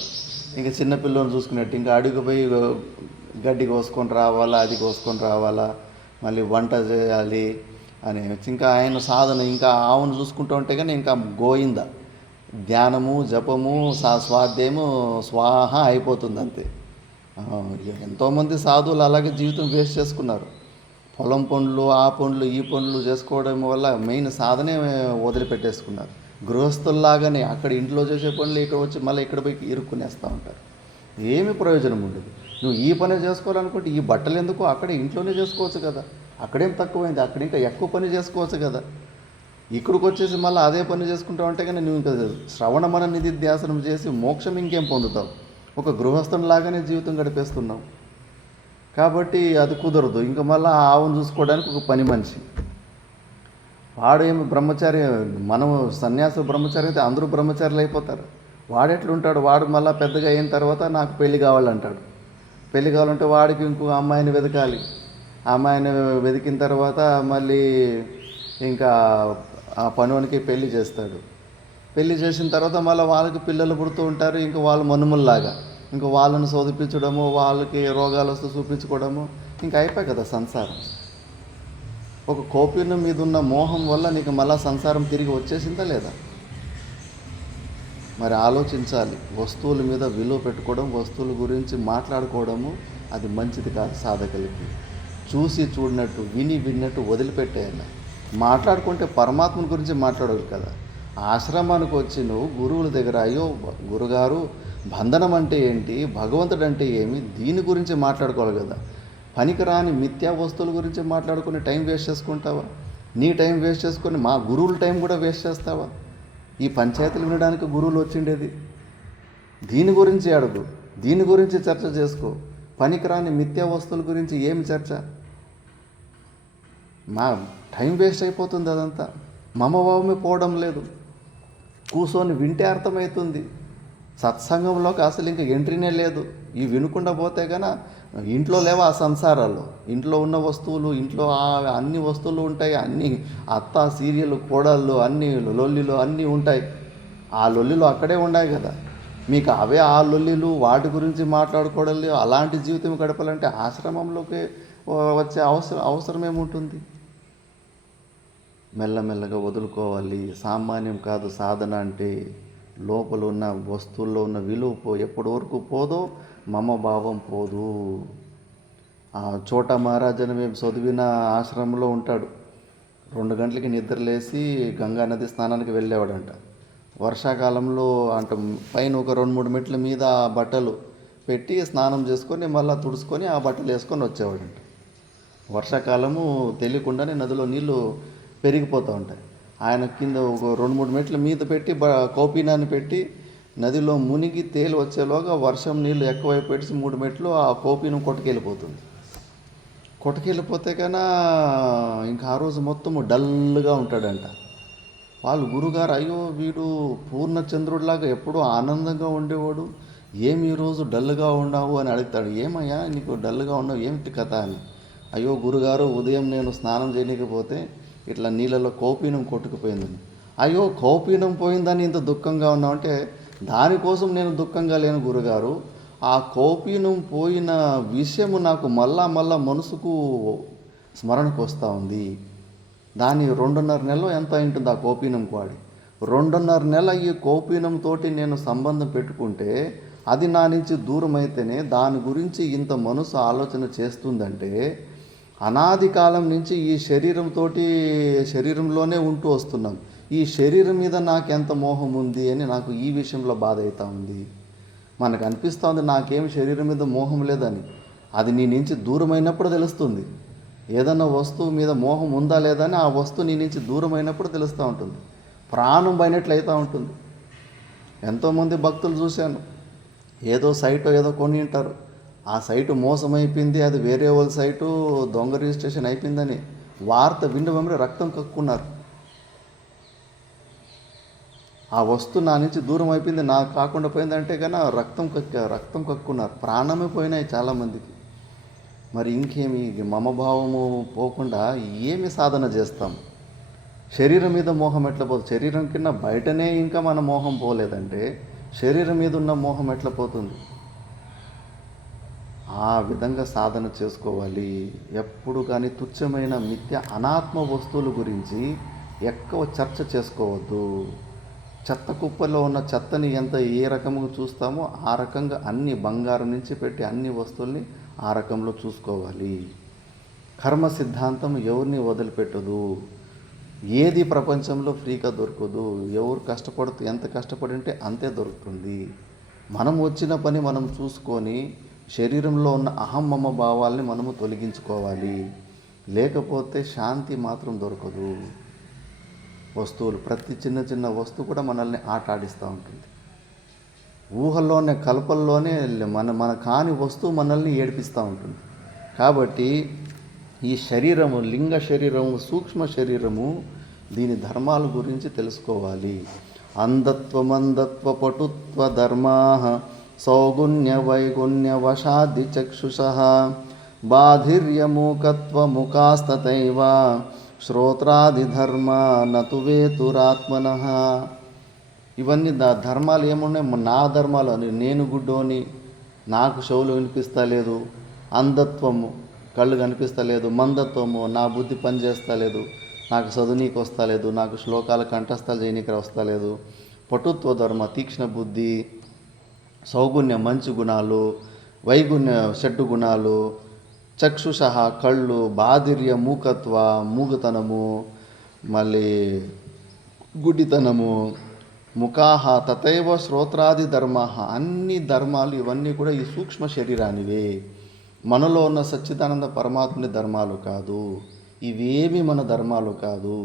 ఇంకా చిన్న పిల్లని చూసుకున్నట్టు ఇంకా అడుగు పోయి గడ్డి కోసుకొని రావాలా, అది కోసుకొని రావాలా, మళ్ళీ వంట చేయాలి అని ఇంకా ఆయన సాధన. ఇంకా ఆవును చూసుకుంటూ ఉంటే కానీ ఇంకా గోయింద ధ్యానము, జపము, స్వాధ్యాయము, స్వాహ అయిపోతుంది అంతే. ఎంతోమంది సాధువులు అలాగే జీవితం వేస్ట్ చేసుకున్నారు. పొలం పనులు, ఆ పనులు, ఈ పనులు చేసుకోవడం వల్ల మెయిన్ సాధనే వదిలిపెట్టేసుకున్నారు. గృహస్థుల్లాగానే అక్కడ ఇంట్లో చేసే పనులు ఇక్కడ వచ్చి మళ్ళీ ఇక్కడ పోయి ఇరుక్కునేస్తూ ఉంటారు. ఏమి ప్రయోజనం ఉండదు. నువ్వు ఈ పని చేసుకోవాలనుకుంటే ఈ బట్టలు ఎందుకు, అక్కడే ఇంట్లోనే చేసుకోవచ్చు కదా. అక్కడేం తక్కువైంది, అక్కడ ఇంకా ఎక్కువ పని చేసుకోవచ్చు కదా. ఇక్కడికి వచ్చేసి మళ్ళీ అదే పని చేసుకుంటావు అంటే కానీ నువ్వు ఇంకా శ్రవణ మన నిధిధ్యాసనం చేసి మోక్షం ఇంకేం పొందుతావు? ఒక గృహస్థునిలాగానే జీవితం గడిపేస్తున్నావు. కాబట్టి అది కుదరదు. ఇంకా మళ్ళీ ఆవును చూసుకోవడానికి ఒక పని మనిషి, వాడు ఏమి బ్రహ్మచారి. మనం సన్యాసులు బ్రహ్మచారి అయితే అందరూ బ్రహ్మచారులు అయిపోతారు. వాడెట్లుంటాడు, వాడు మళ్ళీ పెద్దగా అయిన తర్వాత నాకు పెళ్లి కావాలంటాడు. పెళ్లి కావాలంటే వాడికి ఇంకో అమ్మాయిని వెతకాలి. ఆ అమ్మాయిని వెతికిన తర్వాత మళ్ళీ ఇంకా ఆ పనునికి పెళ్లి చేస్తాడు. పెళ్లి చేసిన తర్వాత మళ్ళీ వాళ్ళకి పిల్లలు పుడుతూ ఉంటారు. ఇంకా వాళ్ళు మనుముల్లాగా ఇంకా వాళ్ళను శోధించడము, వాళ్ళకి రోగాలు వస్తూ చూపించుకోవడము, ఇంకా అయిపోయి కదా సంసారం. ఒక కోపినం మీద ఉన్న మోహం వల్ల నీకు మళ్ళీ సంసారం తిరిగి వచ్చేసిందా లేదా? మరి ఆలోచించాలి. వస్తువుల మీద విలువ పెట్టుకోవడం, వస్తువుల గురించి మాట్లాడుకోవడము అది మంచిది కాదు సాధకులకి. చూసి చూడనట్టు, విన్నట్టు వదిలిపెట్టేయాలి. మాట్లాడుకుంటే పరమాత్మని గురించి మాట్లాడవు కదా. ఆశ్రమానికి వచ్చి నువ్వు గురువుల దగ్గర అయ్యో గురుగారు బంధనం అంటే ఏంటి, భగవంతుడు అంటే ఏమి, దీని గురించి మాట్లాడుకోవాలి కదా. పనికిరాని మిథ్యా వస్తువుల గురించి మాట్లాడుకుని టైం వేస్ట్ చేసుకుంటావా? నీ టైం వేస్ట్ చేసుకొని మా గురువుల టైం కూడా వేస్ట్ చేస్తావా? ఈ పంచాయతీలు వినడానికి గురువులు వచ్చిండేది. దీని గురించి అడుగు, దీని గురించి చర్చ చేసుకో. పనికిరాని మిథ్యా వస్తువుల గురించి ఏమి చర్చ? మా టైం వేస్ట్ అయిపోతుంది అదంతా. మమభావమే పోవడం లేదు. కూర్చొని వింటే అర్థమవుతుంది. సత్సంగంలోకి అసలు ఇంకా ఎంట్రీనే లేదు. ఇవి వినకుండా పోతే కన్నా ఇంట్లో లేవా ఆ సంసారాలు. ఇంట్లో ఉన్న వస్తువులు, ఇంట్లో అన్ని వస్తువులు ఉంటాయి, అన్నీ అత్త సీరియల్ కోడళ్ళు అన్నీ లొల్లిలు అన్నీ ఉంటాయి. ఆ లొల్లిలు అక్కడే ఉన్నాయి కదా. మీకు అవే ఆ లొల్లిలు వాటి గురించి మాట్లాడుకోవడం అలాంటి జీవితం గడపాలంటే ఆశ్రమంలోకి వచ్చే అవసరం ఏముంటుంది? మెల్లమెల్లగా వదులుకోవాలి. సామాన్యం కాదు సాధన అంటే. లోపల ఉన్న వస్తువుల్లో ఉన్న విలువ ఎప్పటి వరకు పోదో మమభావం పోదు. ఆ చోటా మహారాజ్ అని మేము చదివిన ఆశ్రమంలో ఉంటాడు. 2 గంటలకి నిద్రలేసి గంగా నది స్నానానికి వెళ్ళేవాడంట. వర్షాకాలంలో అంటే పైన ఒక 2-3 మెట్ల మీద ఆ బట్టలు పెట్టి స్నానం చేసుకొని మళ్ళీ తుడుచుకొని ఆ బట్టలు వేసుకొని వచ్చేవాడంట. వర్షాకాలము తెలియకుండానే నదిలో నీళ్ళు పెరిగిపోతూ ఉంటాయి. ఆయన కింద ఒక 2-3 మెట్ల మీద పెట్టి కౌపీనాన్ని పెట్టి నదిలో మునిగి తేలి వచ్చేలోగా వర్షం నీళ్ళు ఎక్కువైపోయి 3 మెట్లు ఆ కౌపీనం కొట్టుకెళ్ళిపోతుంది. కొట్టుకెళ్ళిపోతే కన్నా ఇంకా ఆ రోజు మొత్తము డల్గా ఉంటాడంట. వాళ్ళు గురుగారు, అయ్యో వీడు పూర్ణచంద్రుడిలాగా ఎప్పుడూ ఆనందంగా ఉండేవాడు, ఏమి ఈరోజు డల్గా ఉన్నావు అని అడుగుతాడు. ఏమయ్యా నీకు డల్గా ఉన్నావు, ఏమిటి కథ అని. అయ్యో గురుగారు, ఉదయం నేను స్నానం చేయకపోతే ఇట్లా నీళ్ళలో కౌపీనం కొట్టుకుపోయిందని. అయ్యో కౌపీనం పోయిందని ఇంత దుఃఖంగా ఉన్నావు అంటే, దానికోసం నేను దుఃఖంగా లేను గురుగారు, ఆ కౌపీనం పోయిన విషయము నాకు మళ్ళా మనసుకు స్మరణకు వస్తూ ఉంది. దాని 2.5 నెలలో ఎంత ఉంటుంది ఆ కౌపీనం వాడి. 2.5 నెల ఈ కౌపీనంతో నేను సంబంధం పెట్టుకుంటే అది నా నుంచి దూరం అయితేనే దాని గురించి ఇంత మనసు ఆలోచన చేస్తుందంటే, అనాది కాలం నుంచి ఈ శరీరంలోనే ఉంటూ వస్తున్నాం. ఈ శరీరం మీద నాకు ఎంత మోహం ఉంది అని నాకు ఈ విషయంలో బాధ అవుతూ ఉంది. మనకు అనిపిస్తుంది నాకేమి శరీరం మీద మోహం లేదని. అది నీ నుంచి దూరమైనప్పుడు తెలుస్తుంది. ఏదన్నా వస్తువు మీద మోహం ఉందా లేదా అని ఆ వస్తువు నీ నుంచి దూరమైనప్పుడు తెలుస్తూ ఉంటుంది. ప్రాణం పోయినట్లు అవుతూ ఉంటుంది. ఎంతోమంది భక్తులు చూశాను, ఏదో సైటో ఏదో కొని ఉంటారు, ఆ సైటు మోసమైపోయింది, అది వేరే వాళ్ళ సైటు దొంగ రిజిస్ట్రేషన్ అయిపోయిందని వార్త వినడం రక్తం కక్కున్నారు. ఆ వస్తువు నా నుంచి దూరం అయిపోయింది, నాకు కాకుండా పోయిందంటే కన్నా రక్తం కక్కున్నారు. ప్రాణమే పోయినాయి చాలామందికి. మరి ఇంకేమి మమభావము పోకుండా ఏమి సాధన చేస్తాం? శరీరం మీద మోహం ఎట్లా పోతుంది? శరీరం కింద బయటనే ఇంకా మన మోహం పోలేదంటే శరీరం మీద ఉన్న మోహం ఎట్లా పోతుంది? ఆ విధంగా సాధన చేసుకోవాలి. ఎప్పుడు కానీ తుచ్చమైన మిథ్య అనాత్మ వస్తువుల గురించి ఎక్కువ చర్చ చేసుకోవద్దు. చెత్త కుప్పలో ఉన్న చెత్తని ఏ రకంగా చూస్తామో ఆ రకంగా అన్ని బంగారం నుంచి పెట్టి అన్ని వస్తువుల్ని ఆ రకంలో చూసుకోవాలి. కర్మ సిద్ధాంతం ఎవరిని వదిలిపెట్టదు. ఏది ప్రపంచంలో ఫ్రీగా దొరకదు. ఎవరు ఎంత కష్టపడింటే అంతే దొరుకుతుంది. మనం వచ్చిన పని మనం చూసుకొని శరీరంలో ఉన్న అహమ్మమ భావాల్ని మనము తొలగించుకోవాలి. లేకపోతే శాంతి మాత్రం దొరకదు. వస్తువులు ప్రతి చిన్న వస్తువు కూడా మనల్ని ఆటాడిస్తూ ఉంటుంది. ఊహల్లోనే కల్పల్లోనే మన కాని వస్తువు మనల్ని ఏడిపిస్తూ ఉంటుంది. కాబట్టి ఈ శరీరము, లింగ శరీరము, సూక్ష్మ శరీరము, దీని ధర్మాల గురించి తెలుసుకోవాలి. అంధత్వ పటుత్వ ధర్మా సౌగుణ్య వైగుణ్య వశాది చక్షుష బాధిర్యమూకత్వ ముఖాస్తతైవ శ్రోత్రాది ధర్మ నతు వేతురాత్మన. ఇవన్నీ ధర్మాలు ఏమున్నాయి? నా ధర్మాలు. నేను గుడ్డోని, నాకు చెవులు వినిపిస్తలేదు. అంధత్వము, కళ్ళు కనిపిస్తలేదు. మందత్వము, నా బుద్ధి పనిచేస్తలేదు, నాకు చదువునీకి వస్తలేదు, నాకు శ్లోకాల కంఠస్థాలు చేయనీకి వస్తలేదు. పటుత్వ ధర్మ, తీక్ష్ణ బుద్ధి. సౌగుణ్య, మంచి గుణాలు. వైగుణ్య, చెడ్డు గుణాలు. చక్షుష, కళ్ళు. బాధిర్య, మూకత్వ, మూగతనము, మళ్ళీ గుడ్డితనము. ముఖాహ తథైవ శ్రోత్రాది ధర్మ. అన్ని ధర్మాలు ఇవన్నీ కూడా ఈ సూక్ష్మ శరీరానివే. మనలో ఉన్న సచ్చిదానంద పరమాత్ముని ధర్మాలు కాదు. ఇవేమి మన ధర్మాలు కాదు.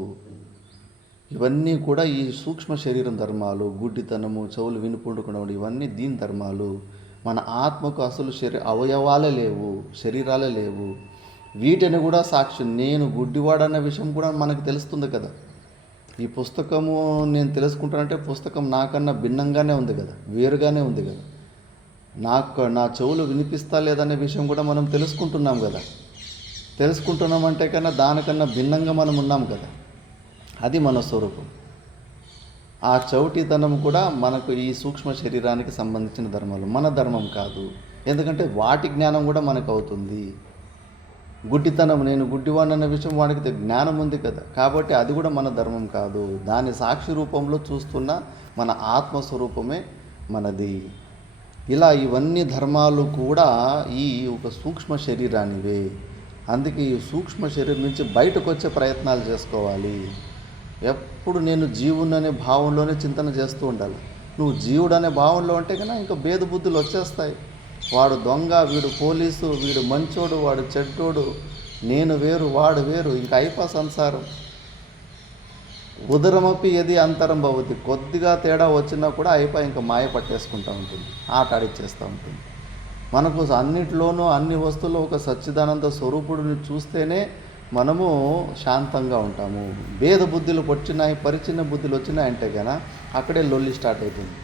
ఇవన్నీ కూడా ఈ సూక్ష్మ శరీరం ధర్మాలు. గుడ్డితనము, చెవులు వినుపుండుకున్నాడు, ఇవన్నీ దీని ధర్మాలు. మన ఆత్మకు అసలు అవయవాలే లేవు, శరీరాలే లేవు. వీటిని కూడా సాక్షి నేను గుడ్డివాడన్న విషయం కూడా మనకు తెలుస్తుంది కదా. ఈ పుస్తకము నేను తెలుసుకుంటానంటే పుస్తకం నాకన్నా భిన్నంగానే ఉంది కదా, వేరుగానే ఉంది కదా. నా చెవులు వినిపిస్తా లేదనే విషయం కూడా మనం తెలుసుకుంటున్నాం కదా. తెలుసుకుంటున్నామంటే కన్నా దానికన్నా భిన్నంగా మనం ఉన్నాం కదా. అది మన స్వరూపం. ఆ చౌటితనం కూడా మనకు ఈ సూక్ష్మ శరీరానికి సంబంధించిన ధర్మాలు, మన ధర్మం కాదు. ఎందుకంటే వాటి జ్ఞానం కూడా మనకు అవుతుంది. గుడ్డితనం, నేను గుడ్డివాడిని అన్న విషయం వాడికి జ్ఞానం ఉంది కదా, కాబట్టి అది కూడా మన ధర్మం కాదు. దాని సాక్షి రూపంలో చూస్తున్న మన ఆత్మస్వరూపమే మనది. ఇలా ఇవన్నీ ధర్మాలు కూడా ఈ ఒక సూక్ష్మ శరీరానివే. అందుకే ఈ సూక్ష్మ శరీరం నుంచి బయటకు వచ్చే ప్రయత్నాలు చేసుకోవాలి. ఎప్పుడు నేను జీవుని అనే భావంలోనే చింతన చేస్తూ ఉండాలి. నువ్వు జీవుడు అనే భావంలో ఉంటే కన్నా ఇంకా భేద బుద్ధులు వచ్చేస్తాయి. వాడు దొంగ, వీడు పోలీసు, వీడు మంచోడు, వాడు చెడ్డోడు, నేను వేరు, వాడు వేరు, ఇంకా అయిపో సంసారం. ఉదరమపి ఏది అంతరం భవతి, కొద్దిగా తేడా వచ్చినా కూడా అయిపోయి ఇంకా మాయ పట్టేసుకుంటూ ఉంటుంది, ఆట ఆడిచ్చేస్తూ ఉంటుంది. మనకు అన్నిటిలోనూ అన్ని వస్తువుల్లో ఒక సచ్చిదానంద స్వరూపుడిని చూస్తేనే మనము శాంతంగా ఉంటాము. భేద బుద్ధులు వచ్చినాయి, పరిచిన్న బుద్ధులు వచ్చినాయంటే కనుక అక్కడే లొల్లి స్టార్ట్ అవుతుంది.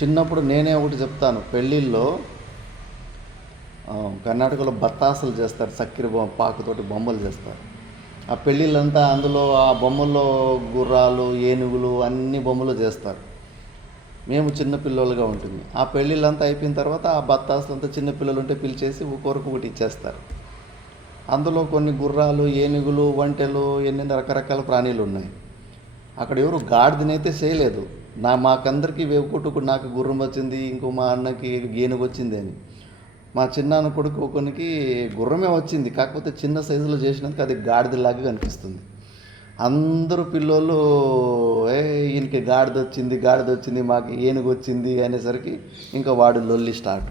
చిన్నప్పుడు నేనే ఒకటి చెప్తాను, పెళ్ళిళ్ళలో కర్ణాటకలో బత్తాసులు చేస్తారు, చక్కెర పాకుతోటి బొమ్మలు చేస్తారు. ఆ పెళ్ళిళ్ళంతా అందులో ఆ బొమ్మల్లో గుర్రాలు, ఏనుగులు అన్ని బొమ్మలు చేస్తారు. మేము చిన్నపిల్లలుగా ఉంటుంది. ఆ పెళ్ళిళ్ళంతా అయిపోయిన తర్వాత ఆ బత్తాసులంతా చిన్నపిల్లలు ఉంటే పిలిచేసి ఒకటి ఇచ్చేస్తారు. అందులో కొన్ని గుర్రాలు, ఏనుగులు, ఒంటెలు, ఎన్ని రకరకాల ప్రాణులు ఉన్నాయి. అక్కడ ఎవరు గాడిదనైతే చేయలేదు. మాకందరికీ వేవుకొట్టుకు, నాకు గుర్రం వచ్చింది, ఇంకో మా అన్నకి ఏనుగు వచ్చింది అని. మా చిన్నాన్న కొడుకు కొనికి గుర్రమే వచ్చింది, కాకపోతే చిన్న సైజులో చేసినందుకు అది గాడిదలాగా కనిపిస్తుంది. అందరూ పిల్లోళ్ళు ఈయనకి గాడిద వచ్చింది, మాకు ఏనుగు వచ్చింది అనేసరికి ఇంకా వాడు లొల్లి స్టార్ట్.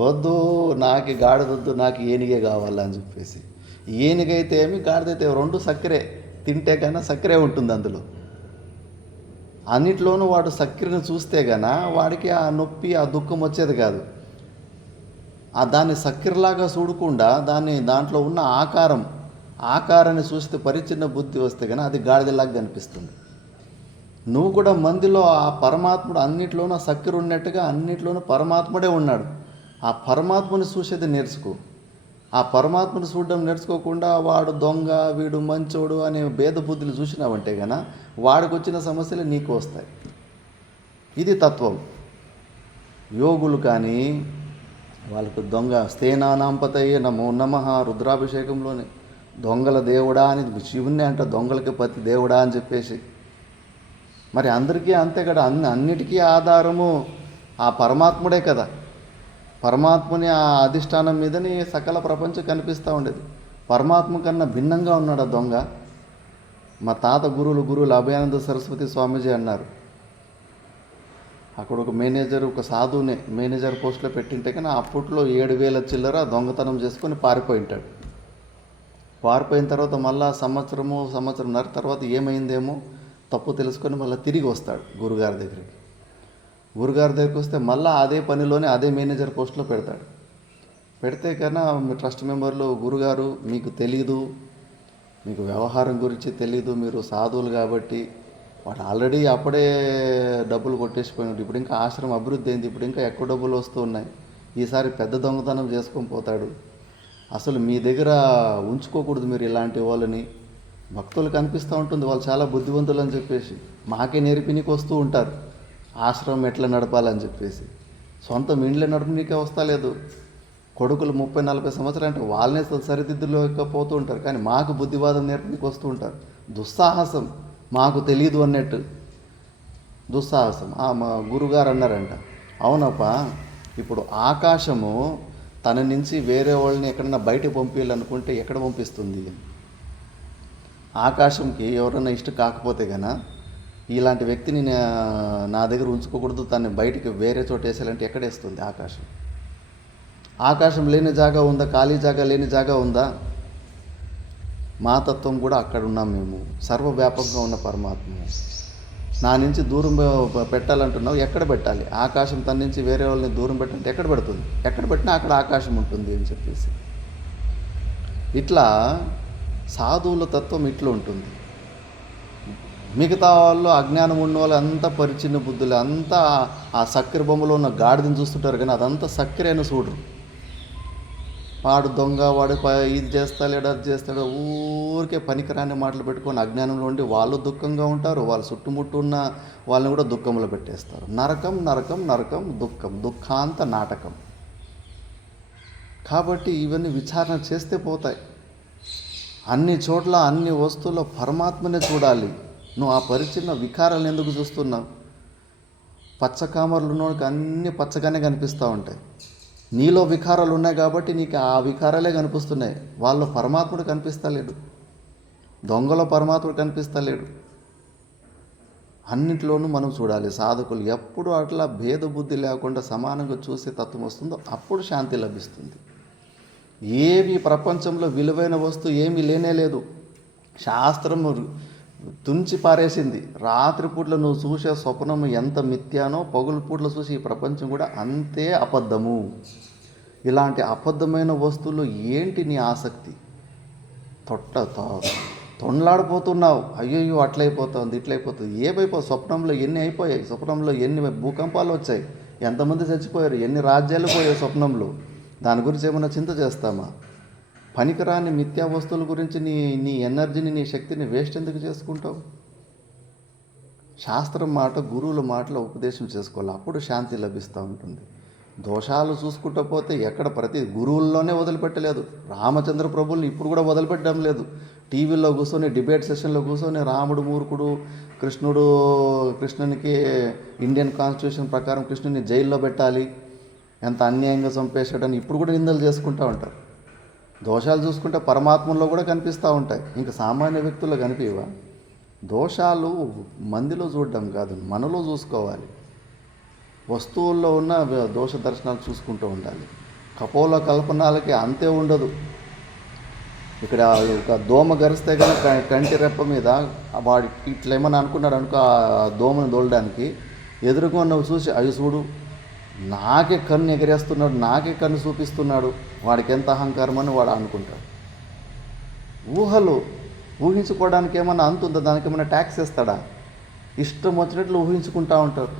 వద్దు, నాకు గాడిదొద్దు, నాకు ఏనుగే కావాలని చెప్పేసి. ఏనుగైతే ఏమి, గాడిదైతే రెండు సక్కరే, తింటే కన్నా సక్కరే ఉంటుంది అందులో. అన్నిట్లోనూ వాడు సక్కరని చూస్తే కన్నా వాడికి ఆ నొప్పి, ఆ దుఃఖం వచ్చేది కాదు. దాన్ని సక్కెరలాగా చూడకుండా దాంట్లో ఉన్న ఆకారాన్ని చూస్తే పరిచిన్న బుద్ధి వస్తే కానీ అది గాడిదలాగా కనిపిస్తుంది. నువ్వు కూడా మందిలో ఆ పరమాత్ముడు అన్నిట్లోనూ సక్కెర ఉన్నట్టుగా అన్నిట్లోనూ పరమాత్ముడే ఉన్నాడు. ఆ పరమాత్మని చూసేది నేర్చుకో. ఆ పరమాత్మను చూడడం నేర్చుకోకుండా వాడు దొంగ, వీడు మంచోడు అనే భేద బుద్ధులు చూసినావంటే గన వాడికి వచ్చిన సమస్యలు నీకు వస్తాయి. ఇది తత్వం. యోగులు కానీ వాళ్ళకు దొంగ స్థేనానాంపతయే నమో నమః రుద్రాభిషేకంలోనే దొంగల దేవుడా అని శివుణ్ణి అంట, దొంగలకి పతి దేవుడా అని చెప్పేసి. మరి అందరికీ అంతే కదా, అన్నిటికీ ఆధారము ఆ పరమాత్ముడే కదా. పరమాత్మని ఆ అధిష్టానం మీదని సకల ప్రపంచం కనిపిస్తూ ఉండేది. పరమాత్మ కన్నా భిన్నంగా ఉన్నాడు ఆ దొంగ. మా తాత గురువులు అభయానంద సరస్వతి స్వామీజీ అన్నారు, అక్కడ ఒక మేనేజర్, ఒక సాధువుని మేనేజర్ పోస్ట్లో పెట్టింటే కానీ అప్పట్లో 7,000 చిల్లర దొంగతనం చేసుకొని పారిపోయింటాడు. పారిపోయిన తర్వాత మళ్ళా సంవత్సరంన్నర తర్వాత ఏమైందేమో తప్పు తెలుసుకొని మళ్ళీ తిరిగి వస్తాడు గురుగారి దగ్గరికి. గురుగారి దగ్గరికి వస్తే మళ్ళీ అదే పనిలోనే అదే మేనేజర్ పోస్ట్లో పెడతాడు. పెడితే కన్నా మీ ట్రస్ట్ మెంబర్లు, గురుగారు మీకు తెలీదు, మీకు వ్యవహారం గురించి తెలీదు, మీరు సాధువులు కాబట్టి వాడు ఆల్రెడీ అప్పుడే డబ్బులు కొట్టేసిపోయినాడు, ఇప్పుడు ఇంకా ఆశ్రమం అభివృద్ధి అయింది, ఇప్పుడు ఇంకా ఎక్కువ డబ్బులు వస్తూ ఉన్నాయి, ఈసారి పెద్ద దొంగతనం చేసుకొని పోతాడు, అసలు మీ దగ్గర ఉంచుకోకూడదు మీరు ఇలాంటి వాళ్ళని. భక్తులకు అనిపిస్తూ ఉంటుంది వాళ్ళు చాలా బుద్ధివంతులు అని చెప్పేసి, మాకే నేర్పినీకి వస్తూ ఉంటారు ఆశ్రమం ఎట్లా నడపాలని చెప్పేసి. సొంత ఇండ్లే నడపనీకే వస్తలేదు. కొడుకులు 30-40 సంవత్సరాలు అంటే వాళ్ళనే సరిదిద్దులోకపోతూ ఉంటారు, కానీ మాకు బుద్ధివాదం నేర్పనీకి వస్తూ ఉంటారు. దుస్సాహసం, మాకు తెలియదు అన్నట్టు దుస్సాహసం. మా గురుగారు అన్నారంట, అవునప్ప, ఇప్పుడు ఆకాశము తన నుంచి వేరే వాళ్ళని ఎక్కడన్నా బయట పంపించాలనుకుంటే ఎక్కడ పంపిస్తుంది? ఆకాశంకి ఎవరన్నా ఇష్టం కాకపోతే కన్నా ఇలాంటి వ్యక్తిని నా దగ్గర ఉంచుకోకూడదు, తనని బయటికి వేరే చోట వేసేయాలంటే ఎక్కడ వేస్తుంది ఆకాశం? ఆకాశం లేని జాగా ఉందా? ఖాళీ జాగా లేని జాగా ఉందా? మా తత్వం కూడా అక్కడ ఉన్నాం మేము, సర్వవ్యాపకంగా ఉన్న పరమాత్మ. నా నుంచి దూరం పెట్టాలంటున్నావు, ఎక్కడ పెట్టాలి? ఆకాశం తన నుంచి వేరే వాళ్ళని దూరం పెట్టాలంటే ఎక్కడ పెడుతుంది? ఎక్కడ పెట్టినా అక్కడ ఆకాశం ఉంటుంది అని చెప్పేసి. ఇట్లా సాధువుల తత్వం ఇట్లా ఉంటుంది. మిగతా వాళ్ళు అజ్ఞానం ఉన్న వాళ్ళు అంతా పరిచిన్న బుద్ధులు, అంతా ఆ సక్కెర బొమ్మలో ఉన్న గాడిదని చూస్తుంటారు, కానీ అదంతా సక్కెర అని చూడరు. వాడు దొంగ, వాడు ఇది చేస్తాడు, అది చేస్తాడు, ఊరికే పనికిరాని మాటలు పెట్టుకొని అజ్ఞానంలో ఉండి వాళ్ళు దుఃఖంగా ఉంటారు. వాళ్ళ చుట్టుముట్టు ఉన్న వాళ్ళని కూడా దుఃఖంలో పెట్టేస్తారు. నరకం నరకం నరకం, దుఃఖం దుఃఖాంత నాటకం. కాబట్టి ఇవన్నీ విచారణ చేస్తే పోతాయి. అన్ని చోట్ల అన్ని వస్తువుల్లో పరమాత్మనే చూడాలి. నువ్వు ఆ పరిచిన్న వికారాలు ఎందుకు చూస్తున్నావు? పచ్చకామర్లు ఉన్నోడికి అన్నీ పచ్చగానే కనిపిస్తూ ఉంటాయి. నీలో వికారాలు ఉన్నాయి కాబట్టి నీకు ఆ వికారాలే కనిపిస్తున్నాయి. వాళ్ళు పరమాత్ముడు కనిపిస్తలేడు, దొంగలో పరమాత్ముడు కనిపిస్తలేడు. అన్నింటిలోనూ మనం చూడాలి. సాధకులు ఎప్పుడు అట్లా భేద బుద్ధి లేకుండా సమానంగా చూసే తత్వం వస్తుందో అప్పుడు శాంతి లభిస్తుంది. ఏమి ప్రపంచంలో విలువైన వస్తువు ఏమీ లేనే లేదు. శాస్త్రం తుంచి పారేసింది. రాత్రిపూట్ల నువ్వు చూసే స్వప్నము ఎంత మిథ్యానో పగులు పూట్ల చూసి ఈ ప్రపంచం కూడా అంతే అబద్ధము. ఇలాంటి అబద్ధమైన వస్తువులు ఏంటి నీ ఆసక్తి? తొండలాడిపోతున్నావు. అయ్యో అట్లయిపోతుంది, ఇట్లయిపోతుంది. ఏమైపోతుంది? స్వప్నంలో ఎన్ని అయిపోయాయి, స్వప్నంలో ఎన్ని భూకంపాలు వచ్చాయి, ఎంతమంది చచ్చిపోయారు, ఎన్ని రాజ్యాలు పోయాయి స్వప్నంలో. దాని గురించి ఏమైనా చింత చేస్తామా? పనికిరాని మిథ్యా వస్తువుల గురించి నీ ఎనర్జీని, నీ శక్తిని వేస్ట్ ఎందుకు చేసుకుంటావు? శాస్త్రం మాట, గురువుల మాటలో ఉపదేశం చేసుకోవాలి. అప్పుడు శాంతి లభిస్తూ ఉంటుంది. దోషాలు చూసుకుంటూ పోతే ఎక్కడ ప్రతి గురువుల్లోనే వదిలిపెట్టలేదు. రామచంద్ర ప్రభువుని ఇప్పుడు కూడా వదిలిపెట్టడం లేదు. టీవీలో కూర్చొని డిబేట్ సెషన్లో కూర్చొని రాముడు మూర్ఖుడు, కృష్ణునికి ఇండియన్ కాన్స్టిట్యూషన్ ప్రకారం కృష్ణుని జైల్లో పెట్టాలి, ఎంత అన్యాయంగా చంపేశాడని ఇప్పుడు కూడా నిందలు చేసుకుంటూ ఉంటారు. దోషాలు చూసుకుంటే పరమాత్మలో కూడా కనిపిస్తూ ఉంటాయి. ఇంకా సామాన్య వ్యక్తుల్లో కనిపివా? దోషాలు మందిలో చూడడం కాదు, మనలో చూసుకోవాలి. వస్తువుల్లో ఉన్న దోష దర్శనాలు చూసుకుంటూ ఉండాలి. కపోల కల్పనాలకి అంతే ఉండదు. ఇక్కడ ఒక దోమ గరిస్తే కనుక కంటి రెప్ప మీద వాడి ఇట్లా ఏమన్నా అనుకున్నాడు అనుకో, ఆ దోమను దోలడానికి ఎదురుగా నువ్వు చూసి అవి చూడు, నాకే కన్ను ఎగరేస్తున్నాడు, నాకే కన్ను చూపిస్తున్నాడు, వాడికి ఎంత అహంకారం అని వాడు అనుకుంటాడు. ఊహలు ఊహించుకోవడానికి ఏమన్నా అంతుందా? దానికి ఏమైనా ట్యాక్స్ వేస్తాడా? ఇష్టం వచ్చినట్లు ఊహించుకుంటూ ఉంటారు.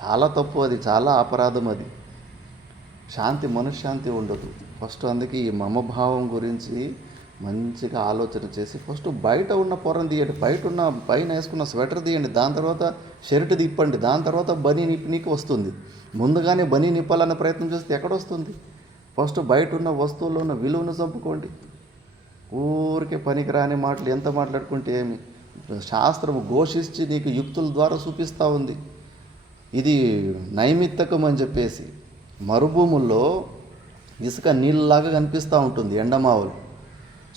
చాలా తప్పు అది, చాలా అపరాధం అది. శాంతి, మనశ్శాంతి ఉండదు. ఫస్ట్ అందుకే ఈ మమభావం గురించి మంచిగా ఆలోచన చేసి ఫస్ట్ బయట ఉన్న పొరను తీయండి, బయట ఉన్న పైన వేసుకున్న స్వెటర్ తీయండి, దాని తర్వాత షర్ట్ తిప్పండి, దాని తర్వాత బనీ నీకు వస్తుంది. ముందుగానే బనీ నిప్పాలనే ప్రయత్నం చేస్తే ఎక్కడొస్తుంది? ఫస్ట్ బయట ఉన్న వస్తువుల్లో ఉన్న విలువను చంపుకోండి. ఊరికే పనికిరాని మాటలు ఎంత మాట్లాడుకుంటే ఏమి? శాస్త్రము ఘోషించి నీకు యుక్తుల ద్వారా చూపిస్తూ ఉంది. ఇది నైమిత్తకం అని చెప్పేసి మరుభూముల్లో ఇసుక నీళ్ళలాగా కనిపిస్తూ ఉంటుంది. ఎండమావులు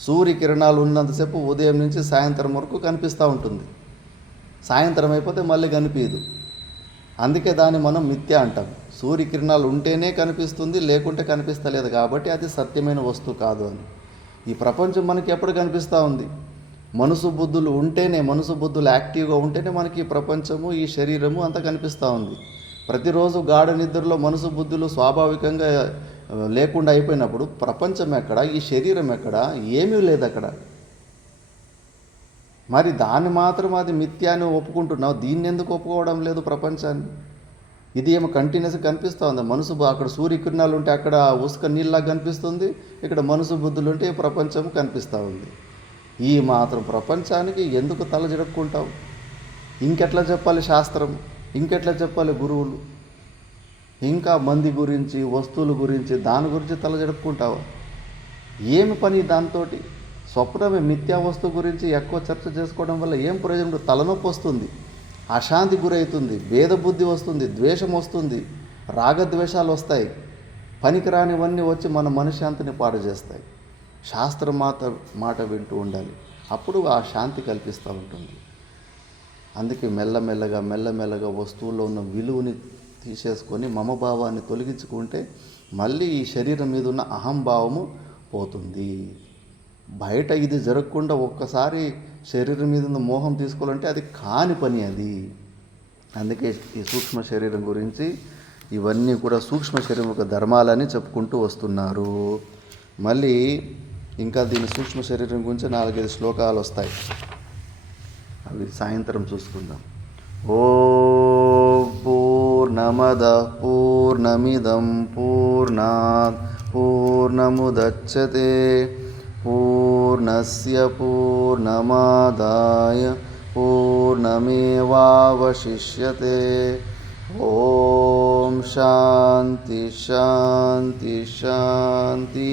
సూర్యకిరణాలు ఉన్నంతసేపు ఉదయం నుంచి సాయంత్రం వరకు కనిపిస్తూ ఉంటుంది. సాయంత్రం అయిపోతే మళ్ళీ కనిపించదు. అందుకే దాన్ని మనం మిథ్య అంటాం. సూర్యకిరణాలు ఉంటేనే కనిపిస్తుంది, లేకుంటే కనిపిస్తలేదు కాబట్టి అది సత్యమైన వస్తువు కాదు అని. ఈ ప్రపంచం మనకి ఎప్పుడు కనిపిస్తూ ఉంది? మనసు బుద్ధులు ఉంటేనే, మనసు బుద్ధులు యాక్టివ్గా ఉంటేనే మనకి ఈ ప్రపంచము, ఈ శరీరము అంతా కనిపిస్తూ ఉంది. ప్రతిరోజు గాఢ నిద్రలో మనసు బుద్ధులు స్వాభావికంగా లేకుండా అయిపోయినప్పుడు ప్రపంచం ఎక్కడ, ఈ శరీరం ఎక్కడ? ఏమీ లేదు అక్కడ. మరి దాన్ని మాత్రం అది మిథ్యాన్ని ఒప్పుకుంటున్నావు, దీన్ని ఎందుకు ఒప్పుకోవడం లేదు ప్రపంచాన్ని? ఇది ఏమో కంటిన్యూస్గా కనిపిస్తూ ఉంది. మనసు అక్కడ సూర్యకిరణాలు ఉంటే అక్కడ ఉసుక నీళ్ళలాగా కనిపిస్తుంది, ఇక్కడ మనసు బుద్ధులు ఉంటే ప్రపంచం కనిపిస్తూ ఉంది. ఈ మాత్రం ప్రపంచానికి ఎందుకు తల జరుపుకుంటావు? ఇంకెట్లా చెప్పాలి శాస్త్రం? ఇంకెట్లా చెప్పాలి గురువులు? ఇంకా మంది గురించి, వస్తువుల గురించి, దాని గురించి తల జరుపుకుంటావా? ఏమి పని దాంతో? స్వప్నమే మిథ్యా వస్తువు గురించి ఎక్కువ చర్చ చేసుకోవడం వల్ల ఏం ప్రయోజనం? తలనొప్పి వస్తుంది, అశాంతి గురవుతుంది, భేదబుద్ధి వస్తుంది, ద్వేషం వస్తుంది, రాగద్వేషాలు వస్తాయి, పనికిరానివన్నీ వచ్చి మన మనశ్శాంతిని పాడు చేస్తాయి. శాస్త్రం మాట వింటూ ఉండాలి, అప్పుడు ఆ శాంతి కల్పిస్తూ ఉంటుంది. అందుకే మెల్లమెల్లగా వస్తువుల్లో ఉన్న విలువని తీసేసుకొని మమభావాన్ని తొలగించుకుంటే మళ్ళీ ఈ శరీరం మీద ఉన్న అహంభావము పోతుంది. బయట ఇది జరగకుండా ఒక్కసారి శరీరం మీద ఉన్న మోహం తీసుకోవాలంటే అది కాని పని అది. అందుకే ఈ సూక్ష్మ శరీరం గురించి ఇవన్నీ కూడా సూక్ష్మ శరీరం యొక్క ధర్మాలని చెప్పుకుంటూ వస్తున్నారు. మళ్ళీ ఇంకా దీని సూక్ష్మ శరీరం గురించి 4-5 శ్లోకాలు వస్తాయి, అవి సాయంత్రం చూసుకుందాం. ఓం పూర్ణమదః పూర్ణమిదం పూర్ణాత్ పూర్ణముదచ్యతే పూర్ణస్య పూర్ణమాదాయ పూర్ణమేవావశిష్యతే. ఓం శాంతి శాంతి శాంతి.